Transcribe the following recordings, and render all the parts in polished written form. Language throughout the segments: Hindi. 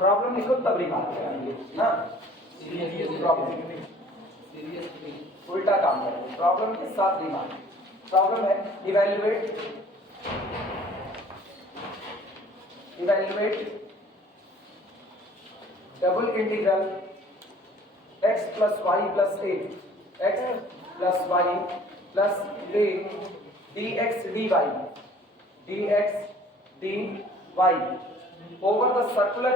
प्रॉब्लम लिखो तब रिमार्क करेंगे ना, प्रॉब्लम उल्टा काम करेंगे, प्रॉब्लम के साथ रिमार्क। प्रॉब्लम है evaluate double integral x plus y plus a dx dy over the circular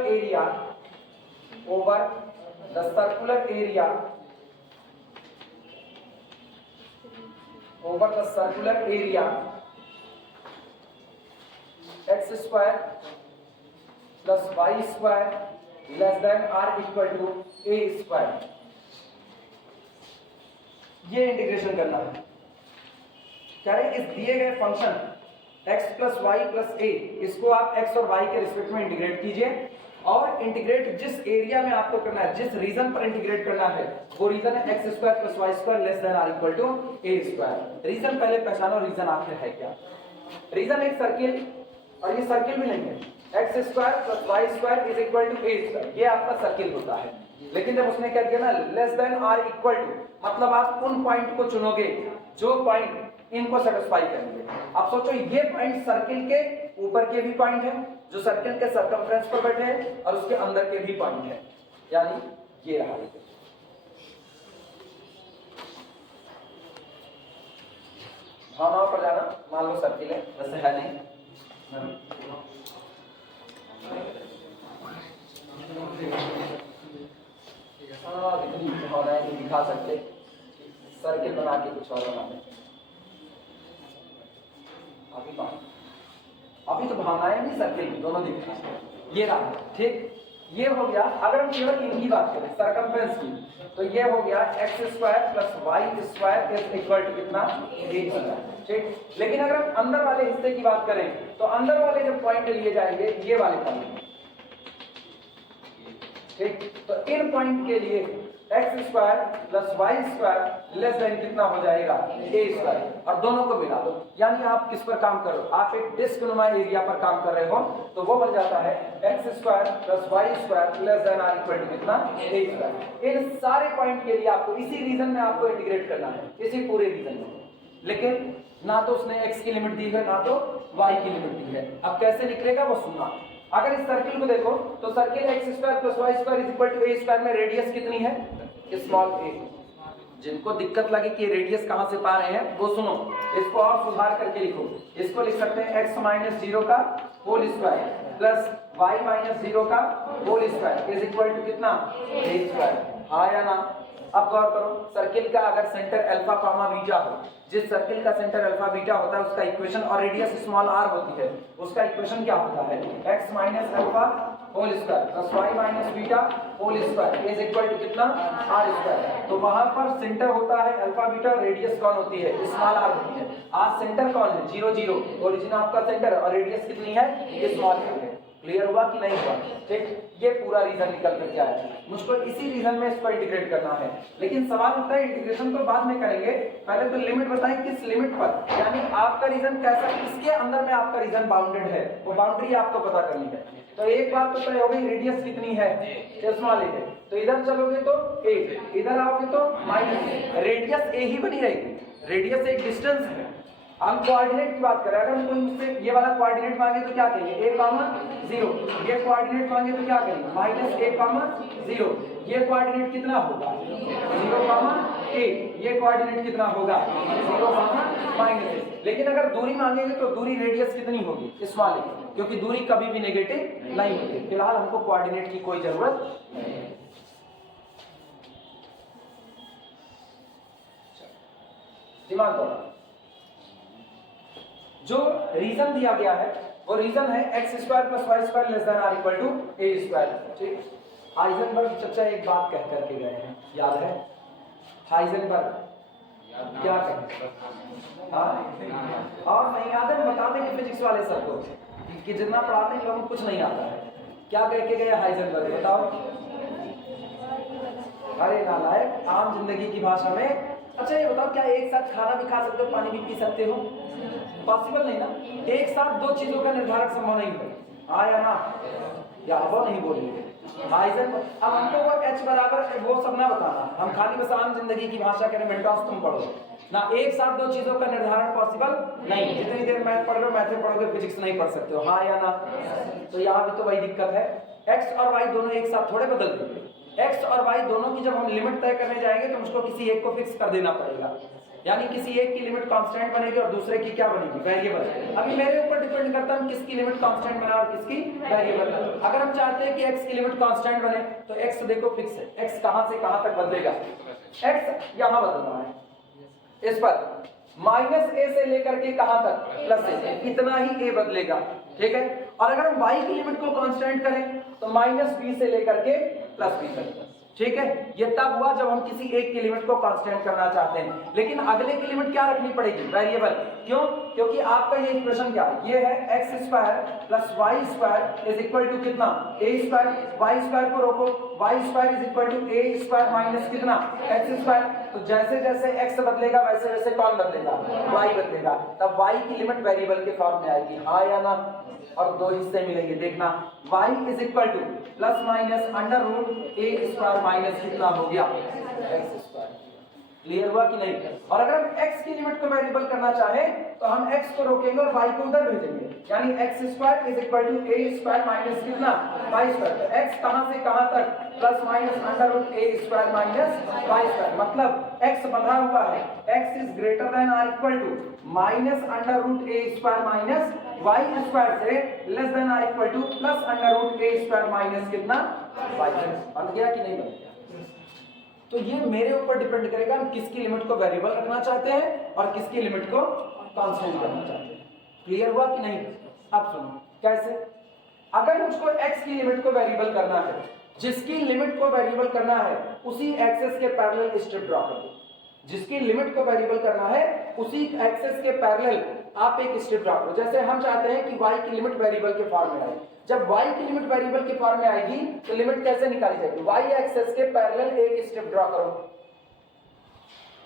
area x square plus y square less than or equal to a square। ये इंटीग्रेशन करना है। कह रहे इस दिए गए function x plus y plus a इसको आप x और y के रिस्पेक्ट में इंटीग्रेट कीजिए, और इंटीग्रेट जिस एरिया में आपको करना है, जिस रीजन पर इंटीग्रेट करना है, वो रीजन है x square plus y square less than और equal to a square. Region पहले पहचानो, रीजन आखिर है क्या। रीजन एक सर्किल, और ये सर्किल भी नहीं है, x square plus y square is equal to a square, ये आपका सर्किल होता है। लेकिन जब उसने क्या किया ना, लेस देन और इक्वल टू, मतलब आप उन पॉइंट को चुनोगे जो पॉइंट इनको सेटिस्फाई करेंगे। अब सोचो ये पॉइंट सर्किल के ऊपर के भी पॉइंट है, जो सर्किल के सर्कमफ्रेंस पर बैठे हैं, और उसके अंदर के भी पॉइंट है, यानी ये रहा। भावनाओं पर जाना, मान लो सर्किल है, वैसे है नहीं, इतनी भावनाएं नहीं दिखा सकते, सर्किल बना के कुछ और बना दें। अभी तो भावनाएं नहीं सर्किल दोनों दिख रहा है, ये रहा, ठीक। ये हो गया, अगर हम केवल इनकी बात करें सर्कमफ्रेंस की, तो ये हो गया x square plus y square is equal to कितना, a स्क्वायर, ठीक। लेकिन अगर हम अंदर वाले हिस्से की बात करें, तो अंदर वाले जो पॉइंट लिए जाएंगे ये वाले पॉइंट, ठीक। तो इन पॉइंट के लिए x square plus y square less then कितना हो जाएगा, a स्क्वायर, और दोनों को मिला दो। यानी आप किस पर काम कर रहे हो, आप एक डिस्क नुमा एरिया पर काम कर रहे हो, तो वो बन जाता है x square plus y square less than और इक्वल टू कितना, a स्क्वायर। इन सारे पॉइंट के लिए आपको इसी रीजन में आपको इंटीग्रेट करना है, इसी पूरे रीजन में। लेकिन ना तो उसने x की लिमिट दी है, ना तो y की लिमिट दी है। अब कैसे निकलेगा वो सुनना। अगर इस सर्किल को देखो, तो circle x square plus y square is equal to a square में रेडियस कितनी है, स्मॉल a। जिनको दिक्कत लगे कि रेडियस कहां से पा रहे हैं, वो सुनो, इसको और सुधार करके लिखो। इसको लिख सकते हैं x माइनस 0 का whole square plus y minus 0 का whole square is equal to कितना, a स्क्वायर। हाँ या ना। अब गौर करो, सर्किल का अगर सेंटर अल्फा कॉमा बीटा हो, जिस सर्किल का सेंटर अल्फा बीटा होता है उसका इक्वेशन, और रेडियस स्मॉल r होती है, उसका इक्वेशन क्या होता है, x minus alpha whole square plus y minus beta whole square is equal to कितना, r स्क्वायर। तो वहां पर सेंटर होता है अल्फा बीटा, रेडियस कौन होती है, स्मॉल r होती है। आज सेंटर कौन है, 0 0, ओरिजिन आपका सेंटर, और रेडियस कितनी है, ये स्मॉल है। क्लियर हुआ कि नहीं हुआ, ठीक। ये पूरा रीजन निकल करके आया है, मुझको इसी रीजन में इसको इंटीग्रेट करना है। लेकिन सवाल होता है इंटीग्रेशन तो बाद में करेंगे, पहले तो लिमिट बताएं किस लिमिट पर, यानी आपका रीजन कैसा, किसके अंदर में आपका रीजन बाउंडेड है, वो बाउंड्री आपको पता करनी है। तो एक बात तो तय हो गई, रेडियस कितनी है, स्मॉल a है, तो इधर चलोगे तो a, इधर आओगे तो माइनस, रेडियस a ही बनी रहेगी। रेडियस एक डिस्टेंस है। हम कोऑर्डिनेट की बात करें, अगर कोई मुझसे ये वाला कोऑर्डिनेट मांगे तो क्या कहेंगे, a, 0। ये कोऑर्डिनेट मांगे तो क्या कहेंगे, माइनस a, 0। ये कोऑर्डिनेट कितना होगा, 0, a। ये कोऑर्डिनेट कितना होगा, 0, माइनस a। लेकिन अगर दूरी मांगेंगे तो दूरी रेडियस कितनी होगी, स्मॉल a, क्योंकि दूरी कभी भी नेगेटिव नहीं होती। फिलहाल हमको कोऑर्डिनेट की कोई जरूरत नहीं है। दिमाग दो, जो रीजन दिया गया है वो रीजन है x square plus y square less than और इक्वल टू a स्क्वायर, ठीक। हाइजेनबर्ग चर्चा एक बात कह करके गए हैं, याद है हाइजेनबर्ग क्या कहते, हाँ और नहीं याद है, बता देंगे फिजिक्स वाले सर को कि जितना पढ़ाते हैं लोगों को कुछ नहीं आता है। क्या कह के गए हाइजेनबर्ग, बताओ। अरे नालायक, आम जिंदगी की भाषा में। अच्छा ये बताओ, क्या एक साथ खाना भी खा सकते हो, पानी भी पी सकते हो, पॉसिबल नहीं ना। एक साथ दो चीजों का निर्धारक संभव नहीं है। हाँ या ना, या वो नहीं बोलेंगे हाइजेनबर्ग। अब हमको वो h बराबर वो सब ना बताना, हम खाली बस आम जिंदगी की भाषा के मेंटॉस तुम पढ़ो ना, एक साथ दो चीजों का निर्धारण पॉसिबल नहीं। जितनी देर मैथ पढ़ रहे हो मैथ पढ़ोगे, फिजिक्स नहीं पढ़ सकते हो, हाँ या ना। तो यहाँ भी तो वही दिक्कत है, x और y दोनों एक साथ थोड़े बदल देंगे। x और y दोनों की जब हम लिमिट तय करने जाएंगे तो मुझको किसी एक को फिक्स कर देना पड़ेगा, यानी किसी एक की लिमिट कांस्टेंट बनेगी और दूसरे की क्या बनेगी, वेरिएबल। अभी मेरे ऊपर डिपेंड करता है किसकी लिमिट कांस्टेंट बना और किसकी वेरिएबल। अगर हम चाहते हैं कि x की लिमिट कांस्टेंट बने तो x देखो फिक्स है, x कहां से कहां तक बदलेगा, x यहां बदलना है इस पर, माइनस a से लेकर के कहां तक, प्लस a, इतना ही a बदलेगा, ठीक है। और अगर हम y की लिमिट को कांस्टेंट करें तो माइनस b से लेकर के प्लस b तक, ठीक है। ये तब हुआ जब हम किसी एक की लिमिट को कांस्टेंट करना चाहते हैं, लेकिन अगले की लिमिट क्या रखनी पड़ेगी, वेरिएबल। क्यों? क्योंकि आपका ये इक्वेशन क्या है, ये है x square plus y square is equal to कितना, a स्क्वायर। वाई स्क्वायर को रोको, y square is equal to a square minus कितना, x स्क्वायर। तो जैसे जैसे x बदलेगा वैसे वैसे कौन बदलेगा, y बदलेगा, तब y की लिमिट वेरिएबल के फॉर्म में आएगी, हाँ या ना। और दो हिस्से मिलेंगे, देखना y is equal to plus minus under root a square minus कितना हो गया, x स्क्वायर। क्लियर हुआ कि नहीं? और अगर हम x की लिमिट को वेरिएबल करना चाहे तो हम x को रोकेंगे और y को उधर भेजेंगे, यानी x square is equal to a square minus कितना, y स्क्वायर। तो x कहां से कहां तक, plus minus under root a square minus y square. मतलब x बंधा हुआ है, x इज ग्रेटर देन और equal to minus under root a square minus y square से लेस देन और equal to plus under root a square minus कितना, y स्क्वायर। बन गया कि नहीं बन गया? तो ये मेरे ऊपर डिपेंड करेगा हम किसकी लिमिट को वेरिएबल रखना चाहते हैं और किसकी लिमिट को कांस्टेंट करना चाहते हैं। क्लियर हुआ कि नहीं? अब सुनो कैसे। अगर मुझको x की लिमिट को वेरिएबल करना है, जिसकी लिमिट को वेरिएबल करना है उसी एक्सेस के पैरेलल स्ट्रिप ड्रॉ कर दो। जिसकी लिमिट को वेरिएबल करना है उसी एक्सेस के पैरेलल आप एक स्ट्रिप ड्रॉ करो। जैसे हम चाहते हैं कि y की लिमिट वेरिएबल के फॉर्म में आए, जब y की लिमिट वेरिएबल के फॉर्म में आएगी तो लिमिट कैसे निकाली जाएगी, y एक्सेस के पैरेलल एक स्ट्रिप ड्रॉ करो।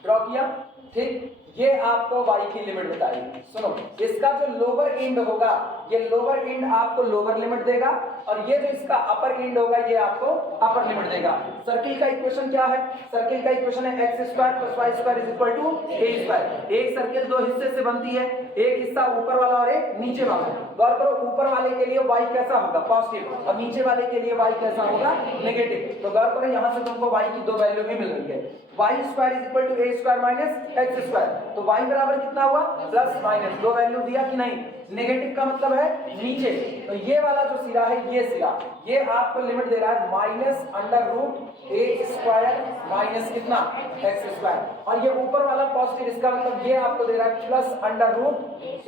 ड्रॉ किया, ठीक। ये आपको y की लिमिट बताएगी। सुनो, इसका जो लोअर एंड होगा, ये लोअर एंड आपको लोअर लिमिट देगा और ये जो इसका अपर एंड होगा ये आपको अपर लिमिट देगा। सर्किल का इक्वेशन क्या है, सर्किल का इक्वेशन है x square plus y square is equal to a square. एक सर्किल दो हिस्से से बनती है, एक हिस्सा ऊपर वाला और एक नीचे वाला। गौर करो, ऊपर वाले के लिए y कैसा होगा, पॉजिटिव, और नीचे वाले के लिए y कैसा होगा, नेगेटिव। तो गौर करो यहाँ से तुमको y की दो वैल्यू भी मिल रही है, y square is equal to a square minus x square. तो y बराबर कितना हुआ, प्लस माइनस, दो वैल्यू दिया कि नहीं। नेगेटिव का मतलब है नीचे, तो ये वाला जो सिरा है ये सिरा, ये आपको लिमिट दे रहा है minus under root a square minus कितना, x स्क्वायर। और ये ऊपर वाला पॉजिटिव, इसका मतलब ये आपको दे रहा है plus under root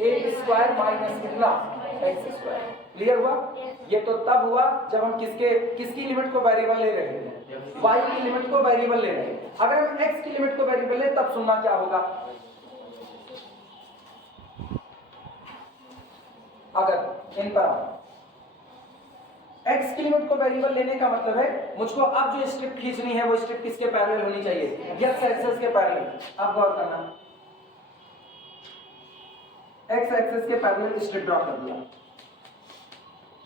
a square minus कितना, x स्क्वायर। क्लियर हुआ? ये तो तब हुआ जब हम किसकी लिमिट को वेरिएबल ले रहे हैं, y की लिमिट को वेरिएबल ले रहे हैं। अगर हम x की लिमिट को वेरिएबल ले तब सुनना क्या होगा। अगर इन पर x की लिमिट को वेरिएबल लेने का मतलब है मुझको अब जो स्ट्रिप खींचनी है वो स्ट्रिप किसके पैरेलल होनी चाहिए, x एक्सिस के पैरेलल। अब गौर करना, x एक्सिस के पैरेलल स्ट्रिप ड्रॉ कर दिया।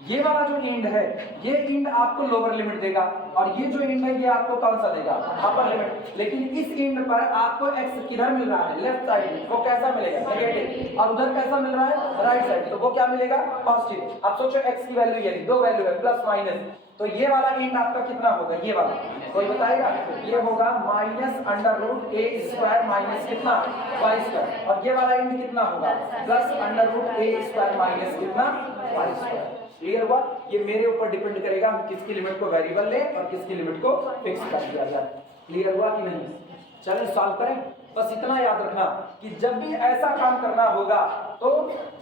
ये वाला जो एंड है ये एंड आपको लोअर लिमिट देगा और ये जो एंड है ये आपको कौन सा देगा, अपर लिमिट। लेकिन इस एंड पर आपको x किधर मिल रहा है, लेफ्ट साइड में, वो कैसा मिलेगा, नेगेटिव। और उधर कैसा मिल रहा है, राइट साइड, तो वो क्या मिलेगा, पॉजिटिव। अब सोचो x की वैल्यू ये दो वैल्यू है, प्लस माइनस, तो ये वाला एंड आपका कितना होगा, ये वाला कोई बताएगा, ये होगा minus under root a square minus कितना, y स्क्वायर। और ये वाला एंड कितना होगा, plus under root a square minus कितना, y स्क्वायर। क्लियर हुआ? ये मेरे ऊपर डिपेंड करेगा हम किसकी लिमिट को वेरिएबल लें और किसकी लिमिट को फिक्स कर दिया जाए। क्लियर हुआ कि नहीं? चलिए सॉल्व करें। बस इतना याद रखना कि जब भी ऐसा काम करना होगा तो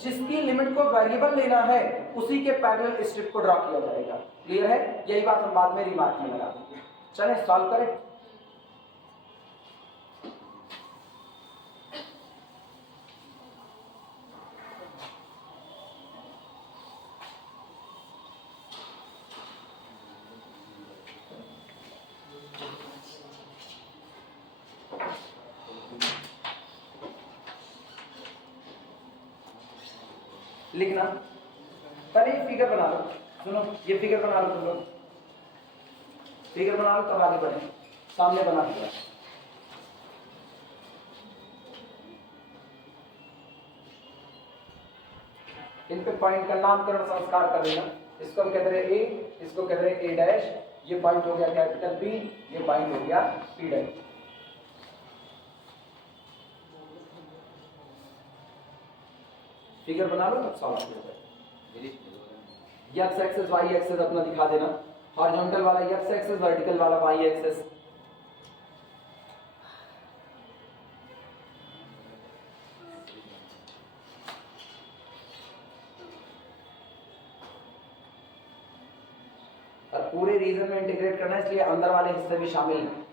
जिसकी लिमिट को वेरिएबल लेना है उसी के पैरेलल स्ट्रिप को ड्रॉ किया जाएगा। क्लियर है? यही बात हम बाद में रिमार्क में लगा देंगे। चलें सॉल्व करें। लिखना पहले ये फिगर बना लो, सुनो ये फिगर बना लो तुम लोग, फिगर बना लो तब आगे बढ़े। सामने बना दिया, इन पे पॉइंट का नामकरण संस्कार कर देना। इसको हम कहते रहे ए, इसको कहते रहे ए डैश, ये पॉइंट हो गया कैपिटल पी, ये पॉइंट हो गया पी डैश। फिगर बना लो तब सवाल एक्स एक्सिस वाई एक्सिस अपना दिखा देना, हॉरिजॉन्टल वाला एक्स एक्सिस, वर्टिकल वाला वाई एक्सिस। और पूरे रीजन में इंटीग्रेट करना है, इसलिए अंदर वाले हिस्से भी शामिल हैं,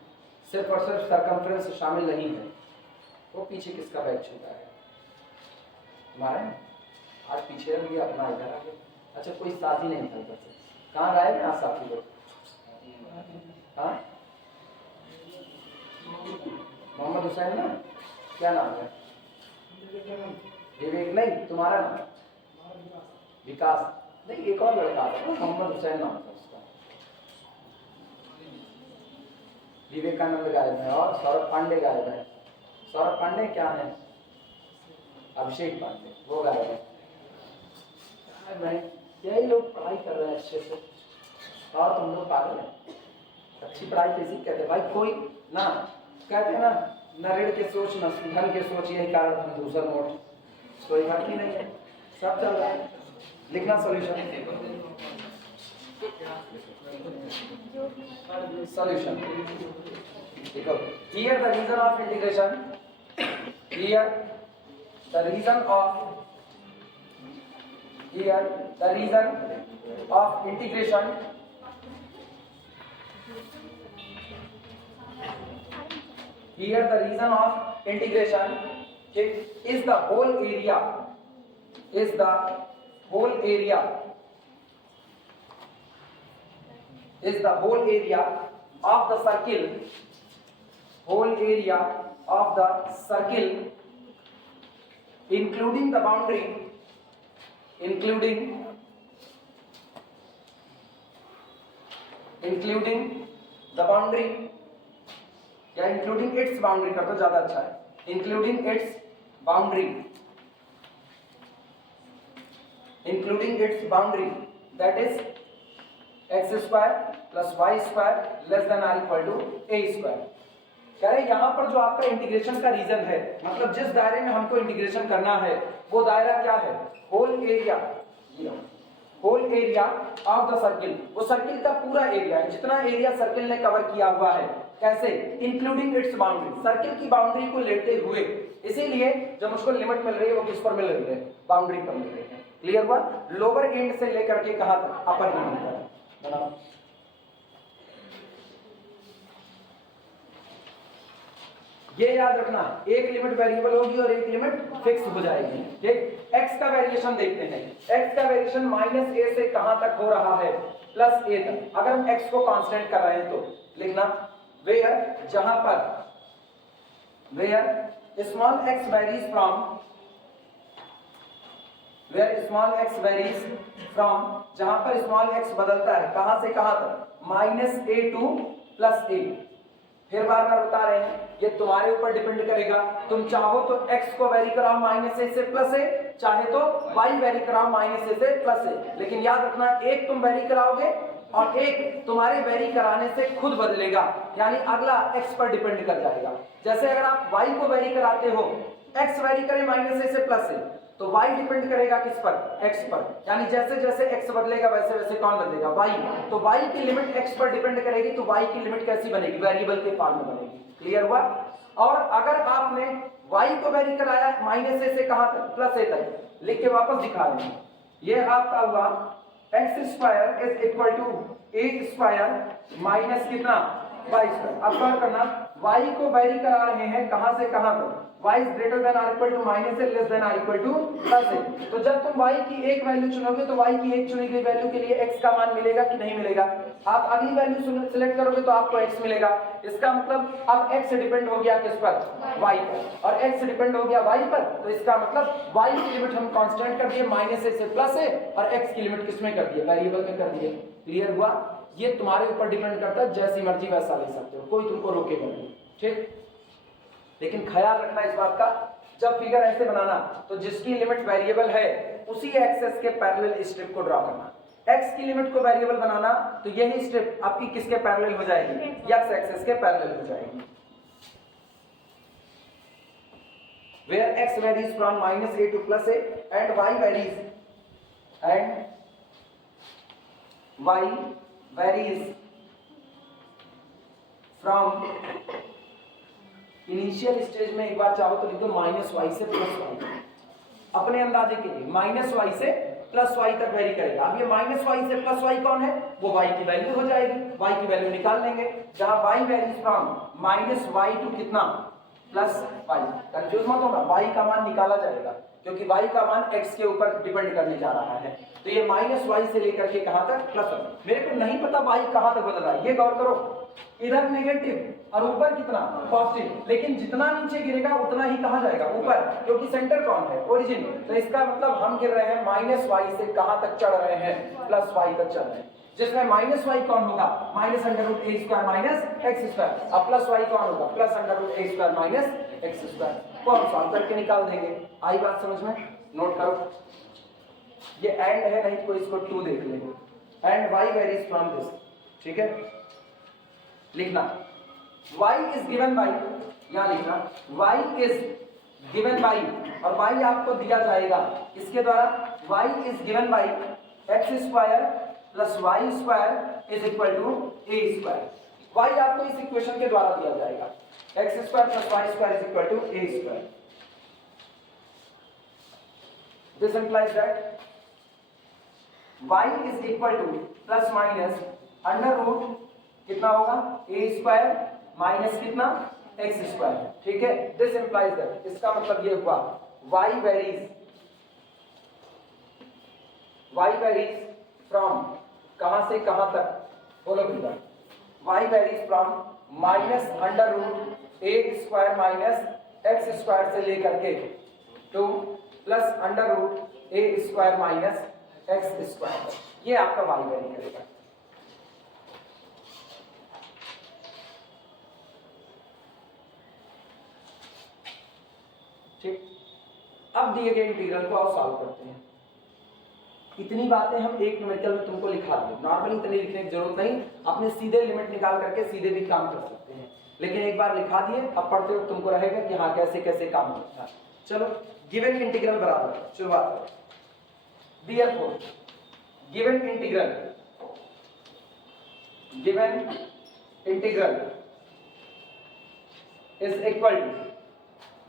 सिर्फ और सिर्फ सर्कमफ्रेंस शामिल नहीं है। वो पीछे किसका बैग छूटा है? तुम्हारा है? आज पीछे रह गया, अपना इधर आ गया। अच्छा कोई साथी नहीं था इधर से, कहाँ गायब है आज साथी लोग? हाँ मोहम्मद हुसैन ना, क्या नाम है? विवेक नहीं, तुम्हारा नाम विकास नहीं, एक और लड़का था मोहम्मद हुसैन नाम था उसका। विवेकानंद गायब है और सौरभ पांडे गायब है। सौरभ पांडे क्या है? अभिषेक पांडे, वो गायब है। यही लोग पढ़ाई कर रहे हैं अच्छे से, और तुम लोग पागल हैं। अच्छी पढ़ाई कैसी कहते हैं भाई? कोई ना कहते हैं ना ऋण के सोच न धन के सोच, यही कारण हम दूसरा नोट, कोई बात ही नहीं है, सब चल रहा है। लिखना सॉल्यूशन, सॉल्यूशन देखो। Here the region of integration, here the region of, here the reason of integration here the reason of integration is the whole area, is the whole area, is the whole area of the circle, whole area of the circle including the boundary, including the boundary, या including its boundary कर दो ज्यादा अच्छा है, including its boundary, including its boundary, that is x square plus y square less than or equal to a square। कह रहे यहाँ पर जो आपका इंटीग्रेशन का रीजन है, मतलब जिस दायरे में हमको इंटीग्रेशन करना है वो दायरा क्या है? Whole area, whole area of the circle, वो सर्किल का पूरा एरिया है, जितना एरिया सर्किल ने कवर किया हुआ है। कैसे? इंक्लूडिंग इट्स बाउंड्री, सर्किल की बाउंड्री को लेते हुए। इसीलिए जब उसको लिमिट मिल रही है वो किस पर मिल रही है? बाउंड्री पर मिल रही है। क्लियर हुआ? लोअर एंड से लेकर के कहां तक? अपर एंड तक। बनाओ ये याद रखना, एक लिमिट वेरिएबल होगी और एक लिमिट फिक्स हो जाएगी। ठीक, x का वेरिएशन देखते हैं। x का वेरिएशन माइनस a से कहां तक हो रहा है? प्लस a तक। अगर हम x को कांस्टेंट कर रहे हैं तो लिखना वेयर, जहां पर where small x varies from, where small x varies from, जहां पर स्मॉल x बदलता है कहां से कहां तक? Minus a two plus a। फिर बार बार बता रहे हैं ये तुम्हारे ऊपर डिपेंड करेगा। तुम चाहो तो x को वेरी कराओ माइनस a से प्लस a, चाहे तो y वेरी कराओ माइनस a से प्लस a। लेकिन याद रखना एक तुम वेरी कराओगे और एक तुम्हारे वेरी कराने से खुद बदलेगा, यानी अगला x पर डिपेंड कर जाएगा। जैसे अगर आप y को वेरी कराते हो, x वेरी करे माइनस a से प्लस a, तो y डिपेंड करेगा किस पर? x पर। यानी जैसे जैसे x बदलेगा वैसे वैसे कौन बदलेगा? y। तो y की लिमिट x पर डिपेंड करेगी, तो y की लिमिट कैसी बनेगी? वेरिएबल के फॉर्म में बनेगी। क्लियर हुआ? और अगर आपने y को वेरी कराया माइनस a से कहां तक? प्लस a तक। लिख के वापस दिखा रहे हैं, ये आपका हुआ x square is equal to a square minus कितना? y square. अब क्या करना? y को वेरी करा रहे हैं कहां से कहां तक? y is greater than or equal to minus A less than और इक्वल टू प्लस ए। तो जब तुम y की एक वैल्यू चुनोगे तो y की एक चुनी गई वैल्यू के लिए x का मान मिलेगा कि नहीं मिलेगा। आप अगली वैल्यू सिलेक्ट करोगे तो आपको x मिलेगा। इसका मतलब अब x डिपेंड हो गया किस पर, y पर, और x डिपेंड हो गया y पर, तो इसका मतलब y की लिमिट हम कांस्टेंट कर दिए माइनस ए से प्लस ए, और x की लिमिट किस में कर दिए, वेरिएबल में कर दिए। क्लियर हुआ? ये तुम्हारे ऊपर डिपेंड करता है, जैसी मर्जी वैसा ले सकते हो, कोई तुमको रोकेगा नहीं। ठीक, लेकिन ख्याल रखना इस बात का, जब फिगर ऐसे बनाना तो जिसकी लिमिट वेरिएबल है उसी एक्सेस के पैरेलल स्ट्रिप को ड्रॉ करना। x की लिमिट को वेरिएबल बनाना तो यही स्ट्रिप आपकी किसके पैरेलल हो जाएगी, x एक्सेस के पैरेलल हो जाएगी। where x varies from minus a to plus a and y varies from initial stage में, एक बार चाहो तो लिख दो माइनस वाई से प्लस वाई, अपने अंदाजे के लिए माइनस वाई से प्लस वाई तक वेरी करेगा। अब ये माइनस वाई से प्लस वाई कौन है, वो वाई की वैल्यू हो जाएगी, वाई की वैल्यू निकाल लेंगे, जहां y varies from minus y to कितना, प्लस वाई। कंफ्यूज मत होना, वाई का मान निकाला जाएगा क्योंकि वाई का मान x के ऊपर डिपेंड करने जा रहा है। तो ये माइनस वाई से लेकर के कहां तक, प्लस वाई। मेरे को नहीं पता वाई कहां तक बदल रहा है, ये गौर करो, इधर नेगेटिव और ऊपर कितना पॉजिटिव, लेकिन जितना नीचे गिरेगा उतना ही कहां जाएगा, ऊपर, क्योंकि सेंटर कौन है, ओरिजिन। तो इसका मतलब हम गिर रहे हैं माइनस वाई से कहां तक चढ़ रहे हैं, प्लस वाई तक चढ़ रहे हैं, जिसमें माइनस वाई कौन होगा, minus under root a square minus x square, और प्लस वाई कौन होगा, plus under root a square minus x square को हम सॉल्व करके निकाल देंगे। आई बात समझ में? नोट करो, ये एंड है, नहीं तो इसको टू देख लेंगे। And y varies from this, ठीक है, लिखना y is given by, यहां लिखना y is given by, और y आपको दिया जाएगा इसके द्वारा, y is given by x square plus y square is equal to a square. y आपको इस इक्वेशन के द्वारा दिया जाएगा, x square plus y square is equal to a square. This implies that y is equal to plus minus under root कितना होगा, a स्क्वायर माइनस कितना, x स्क्वायर, ठीक है। दिस इंप्लाइज दैट, इसका मतलब ये हुआ y वेरीज फ्रॉम कहां से कहां तक, बोलो भैया, y varies from minus under root a square minus x square से लेकर के to plus under root a square minus x square, ये आपका y वेरी करेगा। ठीक, अब दिए गए इंटीग्रल को आप सॉल्व करते हैं। इतनी बातें हम एक न्यूमेरिकल में तुमको लिखा दिए, नॉर्मली इतनी लिखने की जरूरत नहीं, अपने सीधे लिमिट निकाल करके सीधे भी काम कर सकते हैं, लेकिन एक बार लिखा दिए, अब पढ़ते हुए तुमको रहेगा कि हाँ कैसे कैसे काम होता है। चलो, गिवन इंटीग्रल बराबर शुरुआत करें। Therefore given integral is equal to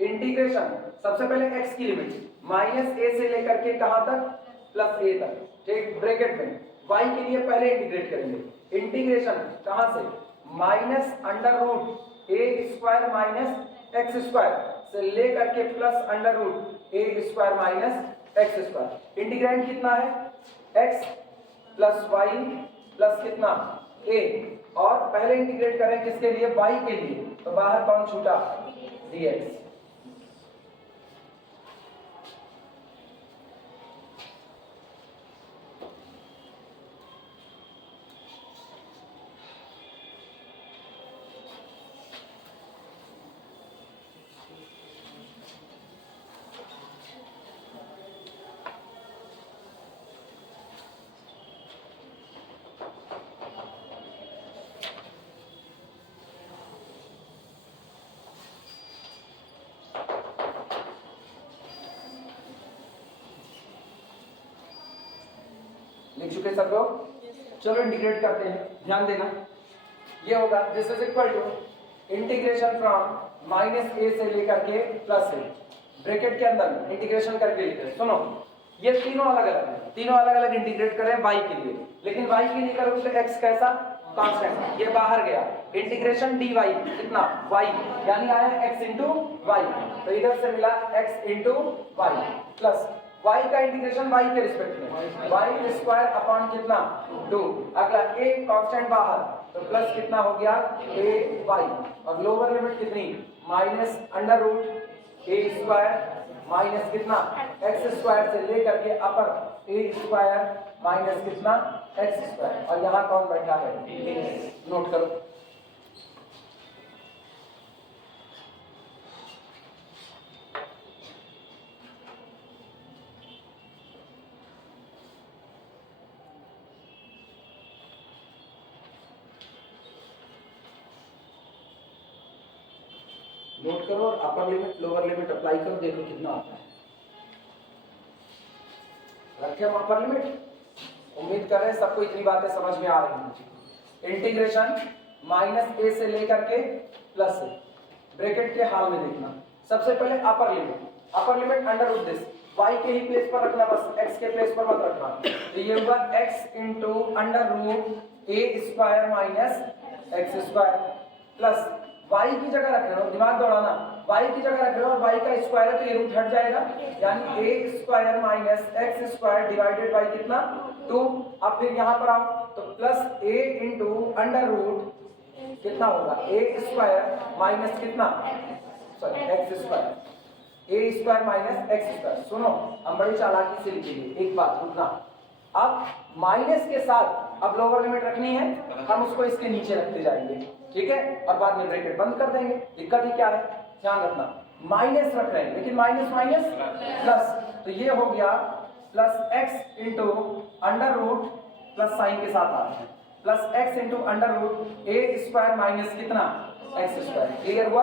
integration, सबसे पहले x की लिमिट माइनस a से लेकर के कहां तक, प्लस a तक, ठीक, ब्रैकेट में y के लिए पहले इंटीग्रेट करेंगे, इंटीग्रेशन कहां से, minus under root a square minus x square से लेकर के plus under root a square minus x square. Integrand कितना है, x प्लस y प्लस कितना a, और पहले इंटीग्रेट करें किसके लिए, y के लिए, तो बाहर कौन छूटा, dx। लिख चुके सब लोग? चलो इंटीग्रेट करते हैं, ध्यान देना, ये होगा this is equal to integration from minus a से लेकर के प्लस a, ब्रैकेट के अंदर इंटीग्रेशन करके लिखते हैं। सुनो, ये तीनों अलग अलग है, तीनों अलग अलग इंटीग्रेट कर रहे हैं y के लिए, लेकिन y के लिए करोगे तो x कैसा कांस्टेंट, ये बाहर गया, इंटीग्रेशन dy कितना y, यानी आया x इंटू वाई, तो इधर से मिला x into y plus y का इंटीग्रेशन y के रिस्पेक्ट में y स्क्वायर अपॉन कितना 2, अगला a कांस्टेंट बाहर तो प्लस कितना हो गया a y, और लोअर लिमिट कितनी minus under root a square minus कितना x स्क्वायर से लेकर के अपर a स्क्वायर माइनस कितना x स्क्वायर, और यहाँ कौन बैठा है, नोट करो। नोट करो और अपर लिमिट लोअर लिमिट अप्लाई करो, देखो कितना आता है। रखे हम अपर लिमिट, उम्मीद कर रहे हैं सबको इतनी बातें समझ में आ रही हैं। इंटीग्रेशन माइनस ए से लेकर के प्लस से, ब्रैकेट के हाल में देखना। सबसे पहले upper limit under root this, y के ही प्लेस पर रखना, बस x के प्लेस पर मत रखना। तो ये हुआ x into under root a square minus x square plus y की जगह रख रहे हो, दिमाग दौड़ाना, y की जगह रख रहे हो और y का स्क्वायर है तो ये रूट हट जाएगा, यानी a square minus x square divided by कितना 2। अब फिर यहाँ पर आओ तो plus a into under root कितना होगा a स्क्वायर माइनस कितना sorry x square, a square minus x square. सुनो हम बड़ी चालाकी से लिखेंगे, एक बात रुकना, अब माइनस के साथ अब लोअर लिमिट रखनी है, हम उसको इसके नीचे रखते जाएंगे, ठीक है, और बाद में ब्रैकेट बंद कर देंगे। दिक्कत ही क्या है, ध्यान रखना, माइनस रख रहे हैं लेकिन माइनस माइनस प्लस, तो ये हो गया plus x into under root plus sine के साथ आते हैं, plus x into under root a square minus कितना एक्स स्क्वायर। क्लियर हुआ।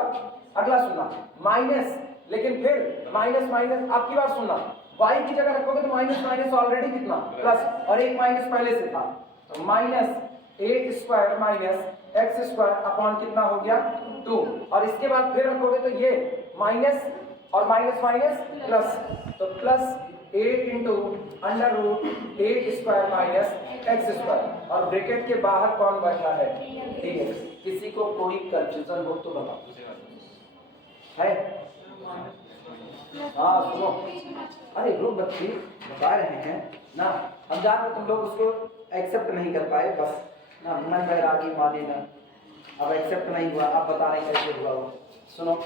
अगला सुनना, माइनस, लेकिन फिर माइनस माइनस आपकी बात सुनना, y की जगह रखोगे तो माइनस माइनस ऑलरेडी कितना प्लस, और एक माइनस पहले से था, तो minus a square minus x square upon कितना हो गया 2, और इसके बाद फिर रखोगे तो ये माइनस और माइनस माइनस प्लस, तो plus A into under root a square minus x square, और ब्रैकेट के बाहर कौन बैठा है dx। किसी को कोई कंफ्यूजन हो तो बताओ है? हाँ सुनो, अरे ग्रुप बच्चे बता रहे हैं ना, हम जान रहे तुम लोग उसको एक्सेप्ट नहीं कर पाए, बस ना मन बैरागी माने ना, अब एक्सेप्ट नहीं हुआ, अब बता रहे कैसे हुआ वो। सुनो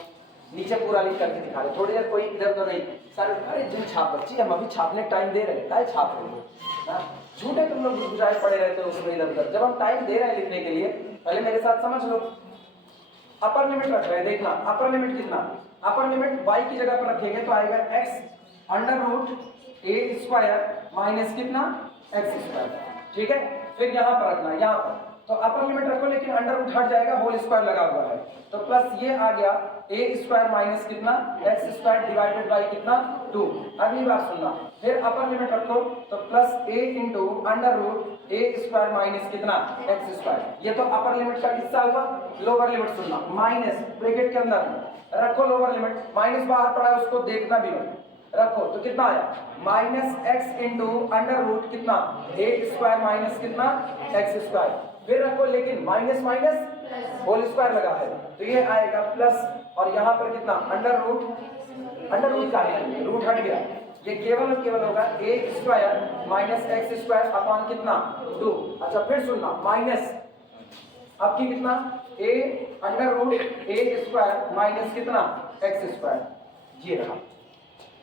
नीचे पूरा लिख करके दिखा रहे, थोड़ी देर कोई इधर तो नहीं, सर अरे जिन छाप बच्ची हम अभी छापने टाइम दे रहे हैं, काय छाप रहे हो ना, झूठे तुम लोग गुजारे पड़े रहते हो उसमें इधर उधर, जब हम टाइम दे रहे हैं लिखने के लिए पहले मेरे साथ समझ लो। अपर लिमिट रख रहे हैं, देखना अपर लिमिट कितना, अपर लिमिट y की जगह पर रखेंगे तो आएगा x under root a square minus कितना एक्स स्क्वायर, ठीक है। फिर यहाँ पर रखना, यहाँ पर तो अपर लिमिट रखो लेकिन अंडर रूट हट जाएगा, होल स्क्वायर लगा हुआ है, तो प्लस ये आ गया ए स्क्वायर माइनस कितना एक्स स्क्वायर डिवाइडेड बाई कितना 2। अगली बार सुनना, फिर अपर लिमिट रखो तो plus A into under root a square minus कितना एक्स स्क्वायर, ये तो अपर लिमिट का किस्सा हुआ। लोअर लिमिट सुनना, माइनस ब्रैकेट के अंदर रखो लोअर लिमिट, माइनस बाहर पड़ा है उसको देखना भी नहीं, रखो तो कितना आया minus x into under root कितना ए स्क्वायर माइनस कितना एक्स स्क्वायर, फिर रखो लेकिन माइनस माइनस होल स्क्वायर लगा है तो ये आएगा प्लस, और यहाँ पर कितना अंडर रूट का है, रूट हट गया, ये केवल और केवल होगा a square minus x square upon कितना 2। अच्छा फिर सुनना, माइनस आपकी कितना a under root a square minus कितना एक्स स्क्वायर, ये रहा।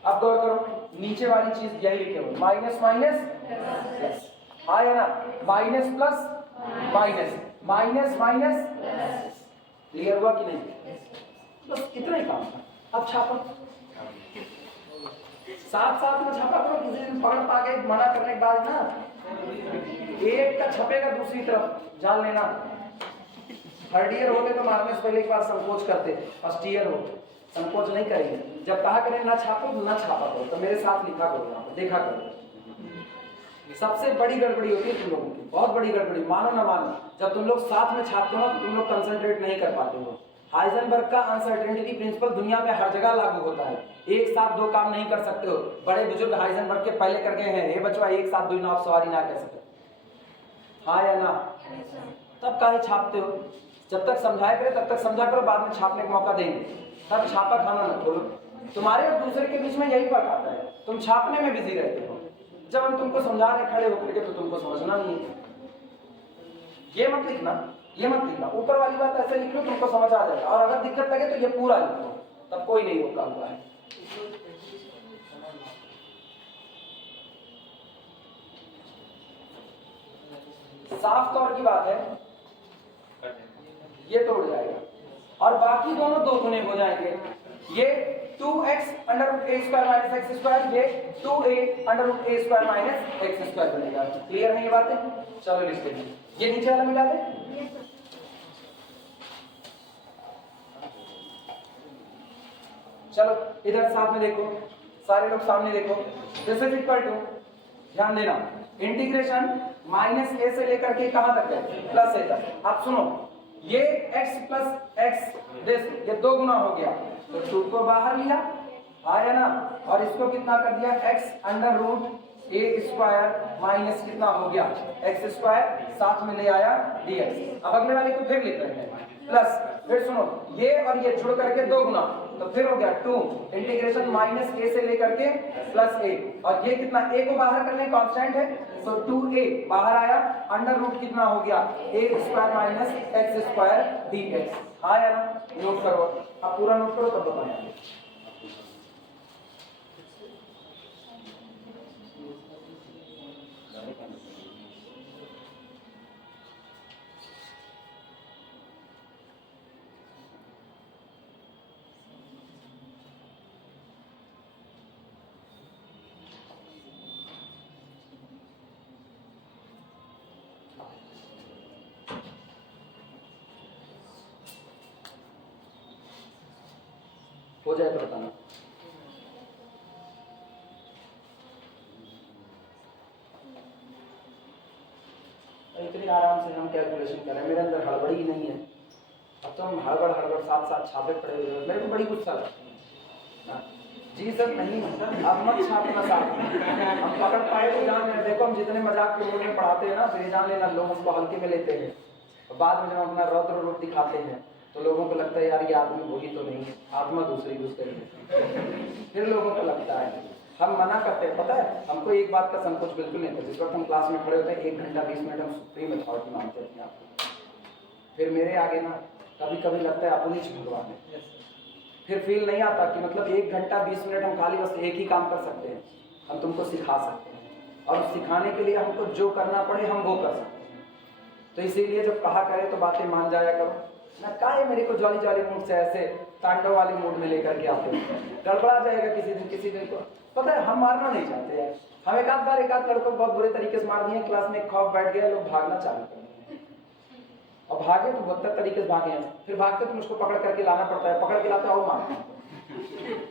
अब गौर करो नीचे वाली चीज यही लिखे हो, माइनस माइनस प्लस, आया ना, minus plus minus minus minus, clear हुआ कि नहीं? बस इतना ही काम था। अब छापा साथ साथ में छापा करो, किसी दिन पकड़ पा के मना करने के बाद ना एक का छपेगा दूसरी तरफ, जान लेना। थर्ड ईयर होते तो मारने से पहले एक बार संकोच करते, फर्स्ट ईयर हो संकोच नहीं करेंगे, जब कहा करें ना छापो ना छापा करो, तो मेरे साथ लिखा करो, यहाँ पर देखा करो। सबसे बड़ी गड़बड़ी होती है तुम लोगों की, बहुत बड़ी गड़बड़ी, मानो ना मानो, जब तुम लोग साथ में छापते हो ना तो तुम लोग कंसंट्रेट नहीं कर पाते हो, हाइजेनबर्ग का अनसर्टेनिटी प्रिंसिपल दुनिया में हर जगह लागू होता है। एक साथ दो काम नहीं कर सकते हो। बड़े बुजुर्ग हाइजेनबर्ग के पहले कर गए हैं, ये बच्चों एक साथ दो नाव सवारी ना कर सकते। हाँ या ना? तब काहे छापते हो? जब तक समझाया करे तब तक समझा करो, बाद में छापने का मौका देंगे, तब छापा खाना न खोलो। तुम्हारे और दूसरे के बीच में यही फर्क आता है, तुम छापने में बिजी रहते हो। जब हम तुमको समझा रहे खड़े होकर के तो तुमको समझना नहीं है। ये मत लिखना, ये मत लिखना, ऊपर वाली बात ऐसे लिख लो तुमको समझ आ जाएगा, और अगर दिक्कत लगे तो ये पूरा लिख लो, तब कोई नहीं रोका हुआ है। साफ तौर की बात है, ये तोड़ जाएगा और बाकी दोनों दो गुने हो जाएंगे। ये 2x under root a square minus x square, ये 2a under root a square minus x square बनेगा। क्लियर है ये बातें? चलो लिखते हैं, ये नीचे वाला मिला दे। चलो इधर साथ में देखो, सारे लोग सामने देखो। दिस इज इक्वल टू, ध्यान देना, इंटीग्रेशन माइनस a से लेकर के कहां तक है? प्लस a तक। अब सुनो, ये x प्लस एक्स दिस, ये दो गुना हो गया तो 2 को बाहर लिया, आया ना, और इसको कितना कर दिया? x under root a square minus कितना हो गया? x स्क्वायर, साथ में ले आया dx। अब अगले वाले को फिर लिख रहे हैं प्लस, फिर सुनो ये और ये जुड़ करके दो गुना, तो फिर हो गया 2 इंटीग्रेशन माइनस a से लेकर के प्लस a, और ये कितना? a को बाहर करने कांस्टेंट है तो 2a बाहर आया, अंडर रूट कितना हो गया? a square minus x square dx। हाँ या ना? नोट करो, अब पूरा नोट करो तब बताएंगे। हो जाए तो बताना। इतनी आराम से हम कैलकुलेशन कर रहे हैं, मेरे अंदर हड़बड़ी ही नहीं है। अब तो हम हड़बड़ हड़बड़ साथ साथ छापे पड़े हुए हैं, मेरे को बड़ी गुस्सा लगता है। जी सर नहीं, अब मत छापना साथ में, हम पकड़ पाए तो जान लें। देखो हम जितने मजाक के मूड में पढ़ाते हैं ना, तो ये जान लेना लोग उसको हल्के में लेते हैं, और बाद में जब अपना रौद्र रूप दिखाते हैं तो लोगों को लगता है यार ये आदमी वही तो नहीं है, आत्मा दूसरी घुस गई। फिर लोगों को लगता है, हम मना करते हैं, पता है हमको एक बात का संकोच बिल्कुल नहीं था। जिस वक्त हम क्लास में खड़े होते हैं 1 घंटा 20 मिनट हम सुप्रीम अथॉरिटी मानते हैं आपको, फिर मेरे आगे ना कभी कभी लगता है अपनी भगवान है, फिर फील नहीं आता कि मतलब 1 घंटा 20 मिनट हम खाली बस एक ही काम कर सकते हैं, हम तुमको सिखा सकते हैं, और सिखाने के लिए हमको जो करना पड़े हम वो कर सकते हैं। तो इसीलिए जब कहा करे तो बातें मान जाया करो ना, काहे मेरे को जॉली जॉली मूड से ऐसे तांडव वाले मूड में लेकर के आते हैं, गड़बड़ा जाएगा किसी दिन को। पता है हम मारना नहीं चाहते हैं, हम एक आध लड़कों को बहुत बुरे तरीके से मार दिए, क्लास में खौफ बैठ गया, लोग भागना चालू कर दिए, और भागे तो 72 तरीके से भागे हैं, फिर भागते तुम उसको पकड़ करके लाना पड़ता है, पकड़ के लाते हो मारते हैं,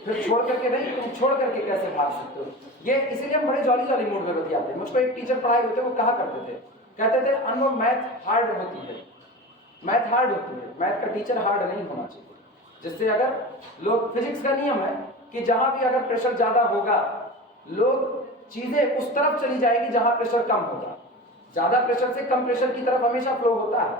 फिर छोड़ करके नहीं, तुम छोड़ करके कैसे भाग सकते हो? ये इसीलिए हम बड़े जॉली जॉली मूड में बतियाते हैं। मुझको एक टीचर पढ़ाए हुए थे, वो कहा करते थे, कहते थे अनुभव मैथ हार्ड होती है, मैथ हार्ड होती है, मैथ का टीचर हार्ड नहीं होना चाहिए। जिससे अगर लोग, फिजिक्स का नियम है कि जहां भी अगर प्रेशर ज्यादा होगा लोग चीजें उस तरफ चली जाएगी जहां प्रेशर कम होगा, ज्यादा प्रेशर से कम प्रेशर की तरफ हमेशा फ्लो होता है।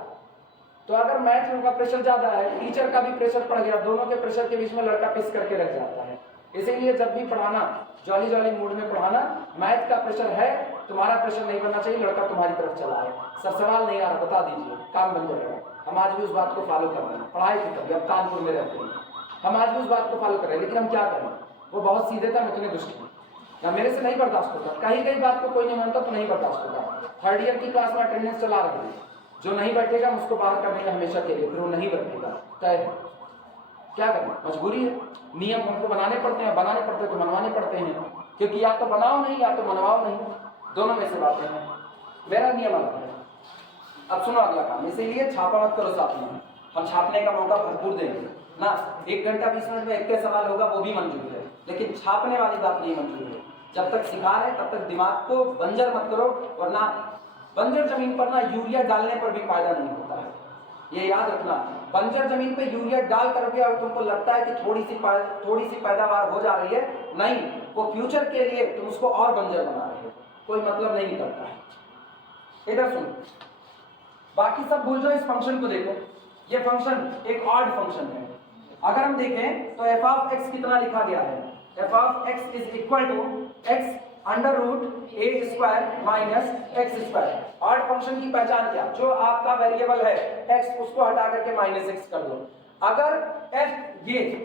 तो अगर मैथ में का प्रेशर ज्यादा है, टीचर का भी प्रेशर पड़ गया, दोनों के प्रेशर के बीच में लड़का पिस करके रह जाता है। इसीलिए जब भी पढ़ाना जॉली जॉली मूड में पढ़ाना, मैथ का प्रेशर है, तुम्हारा प्रेशर नहीं बनना चाहिए, लड़का तुम्हारी तरफ चला है, सर सवाल नहीं आ रहा बता दीजिए, काम बन जाएगा। हम आज भी उस बात को फॉलो कर रहे हैं, पढ़ाई थी कभी, अब कानपुर में रहते हैं, हम आज भी उस बात को फॉलो कर रहे हैं, लेकिन हम क्या करें, वो बहुत सीधे था, उतने दुष्ट ना, मेरे से नहीं बर्दाश्त होता, कहीं बात को कोई नहीं मानता तो नहीं बर्दाश्त होता। 3rd ईयर की क्लास में अटेंडेंस चला रही है, जो नहीं बैठेगा उसको बाहर कर देंगे हमेशा के लिए, फिर वो नहीं बैठेगा, क्या करना, मजबूरी है, नियम हमको बनाने पड़ते हैं तो मनवाने पड़ते हैं, क्योंकि या तो बनाओ नहीं या तो मनवाओ नहीं, दोनों में से बातें हैं, मेरा नियम अलग है। अब सुनो अगला काम, इसीलिए छापा मत करो साथ में, हम छापने का मौका भरपूर देंगे ना, 1 घंटा 20 मिनट में 1 सवाल होगा वो भी मंजूर है, लेकिन छापने वाली बात नहीं मंजूर है। जब तक सिखा रहे तब तक दिमाग को बंजर मत करो, वरना बंजर जमीन पर ना यूरिया डालने पर भी फायदा नहीं होता है। ये याद रखना। बंजर जमीन पे यूरिया डाल करके और तुमको लगता है कि थोड़ी सी पैदावार हो जा रही है, नहीं, वो फ्यूचर के लिए तुम उसको और बंजर बना रहे हो, कोई मतलब नहीं निकलता है। इधर सुनो, बाकी सब भूल जाओ, इस फंक्शन को देखो। ये फंक्शन एक ऑड फंक्शन है। अगर हम देखें तो एफ ऑफ एक्स कितना लिखा गया है, f of x is equal to x under root a square minus x square. Odd function की पहचान क्या, जो आपका वेरिएबल है एक्स उसको हटा करके माइनस एक्स कर दो। अगर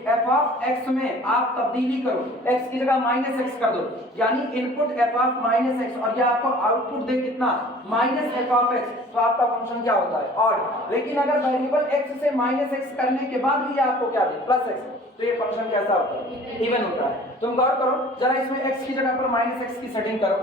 एफ ऑफ एक्स में आप तब्दीली करो, एक्स की जगह माइनस एक्स कर दो, यानी input F of minus x और ये आपको आउटपुट दे कितना, माइनस एफ ऑफ एक्स, तो आपका फंक्शन क्या होता है, ऑड। लेकिन अगर वेरिएबल एक्स से माइनस एक्स करने के बाद भी आपको क्या दे, प्लस एक्स, तो ये फंक्शन कैसा होता है, इवन होता है। तुम गौर करो जरा, इसमें एक्स की जगह पर माइनस एक्स की सेटिंग करो,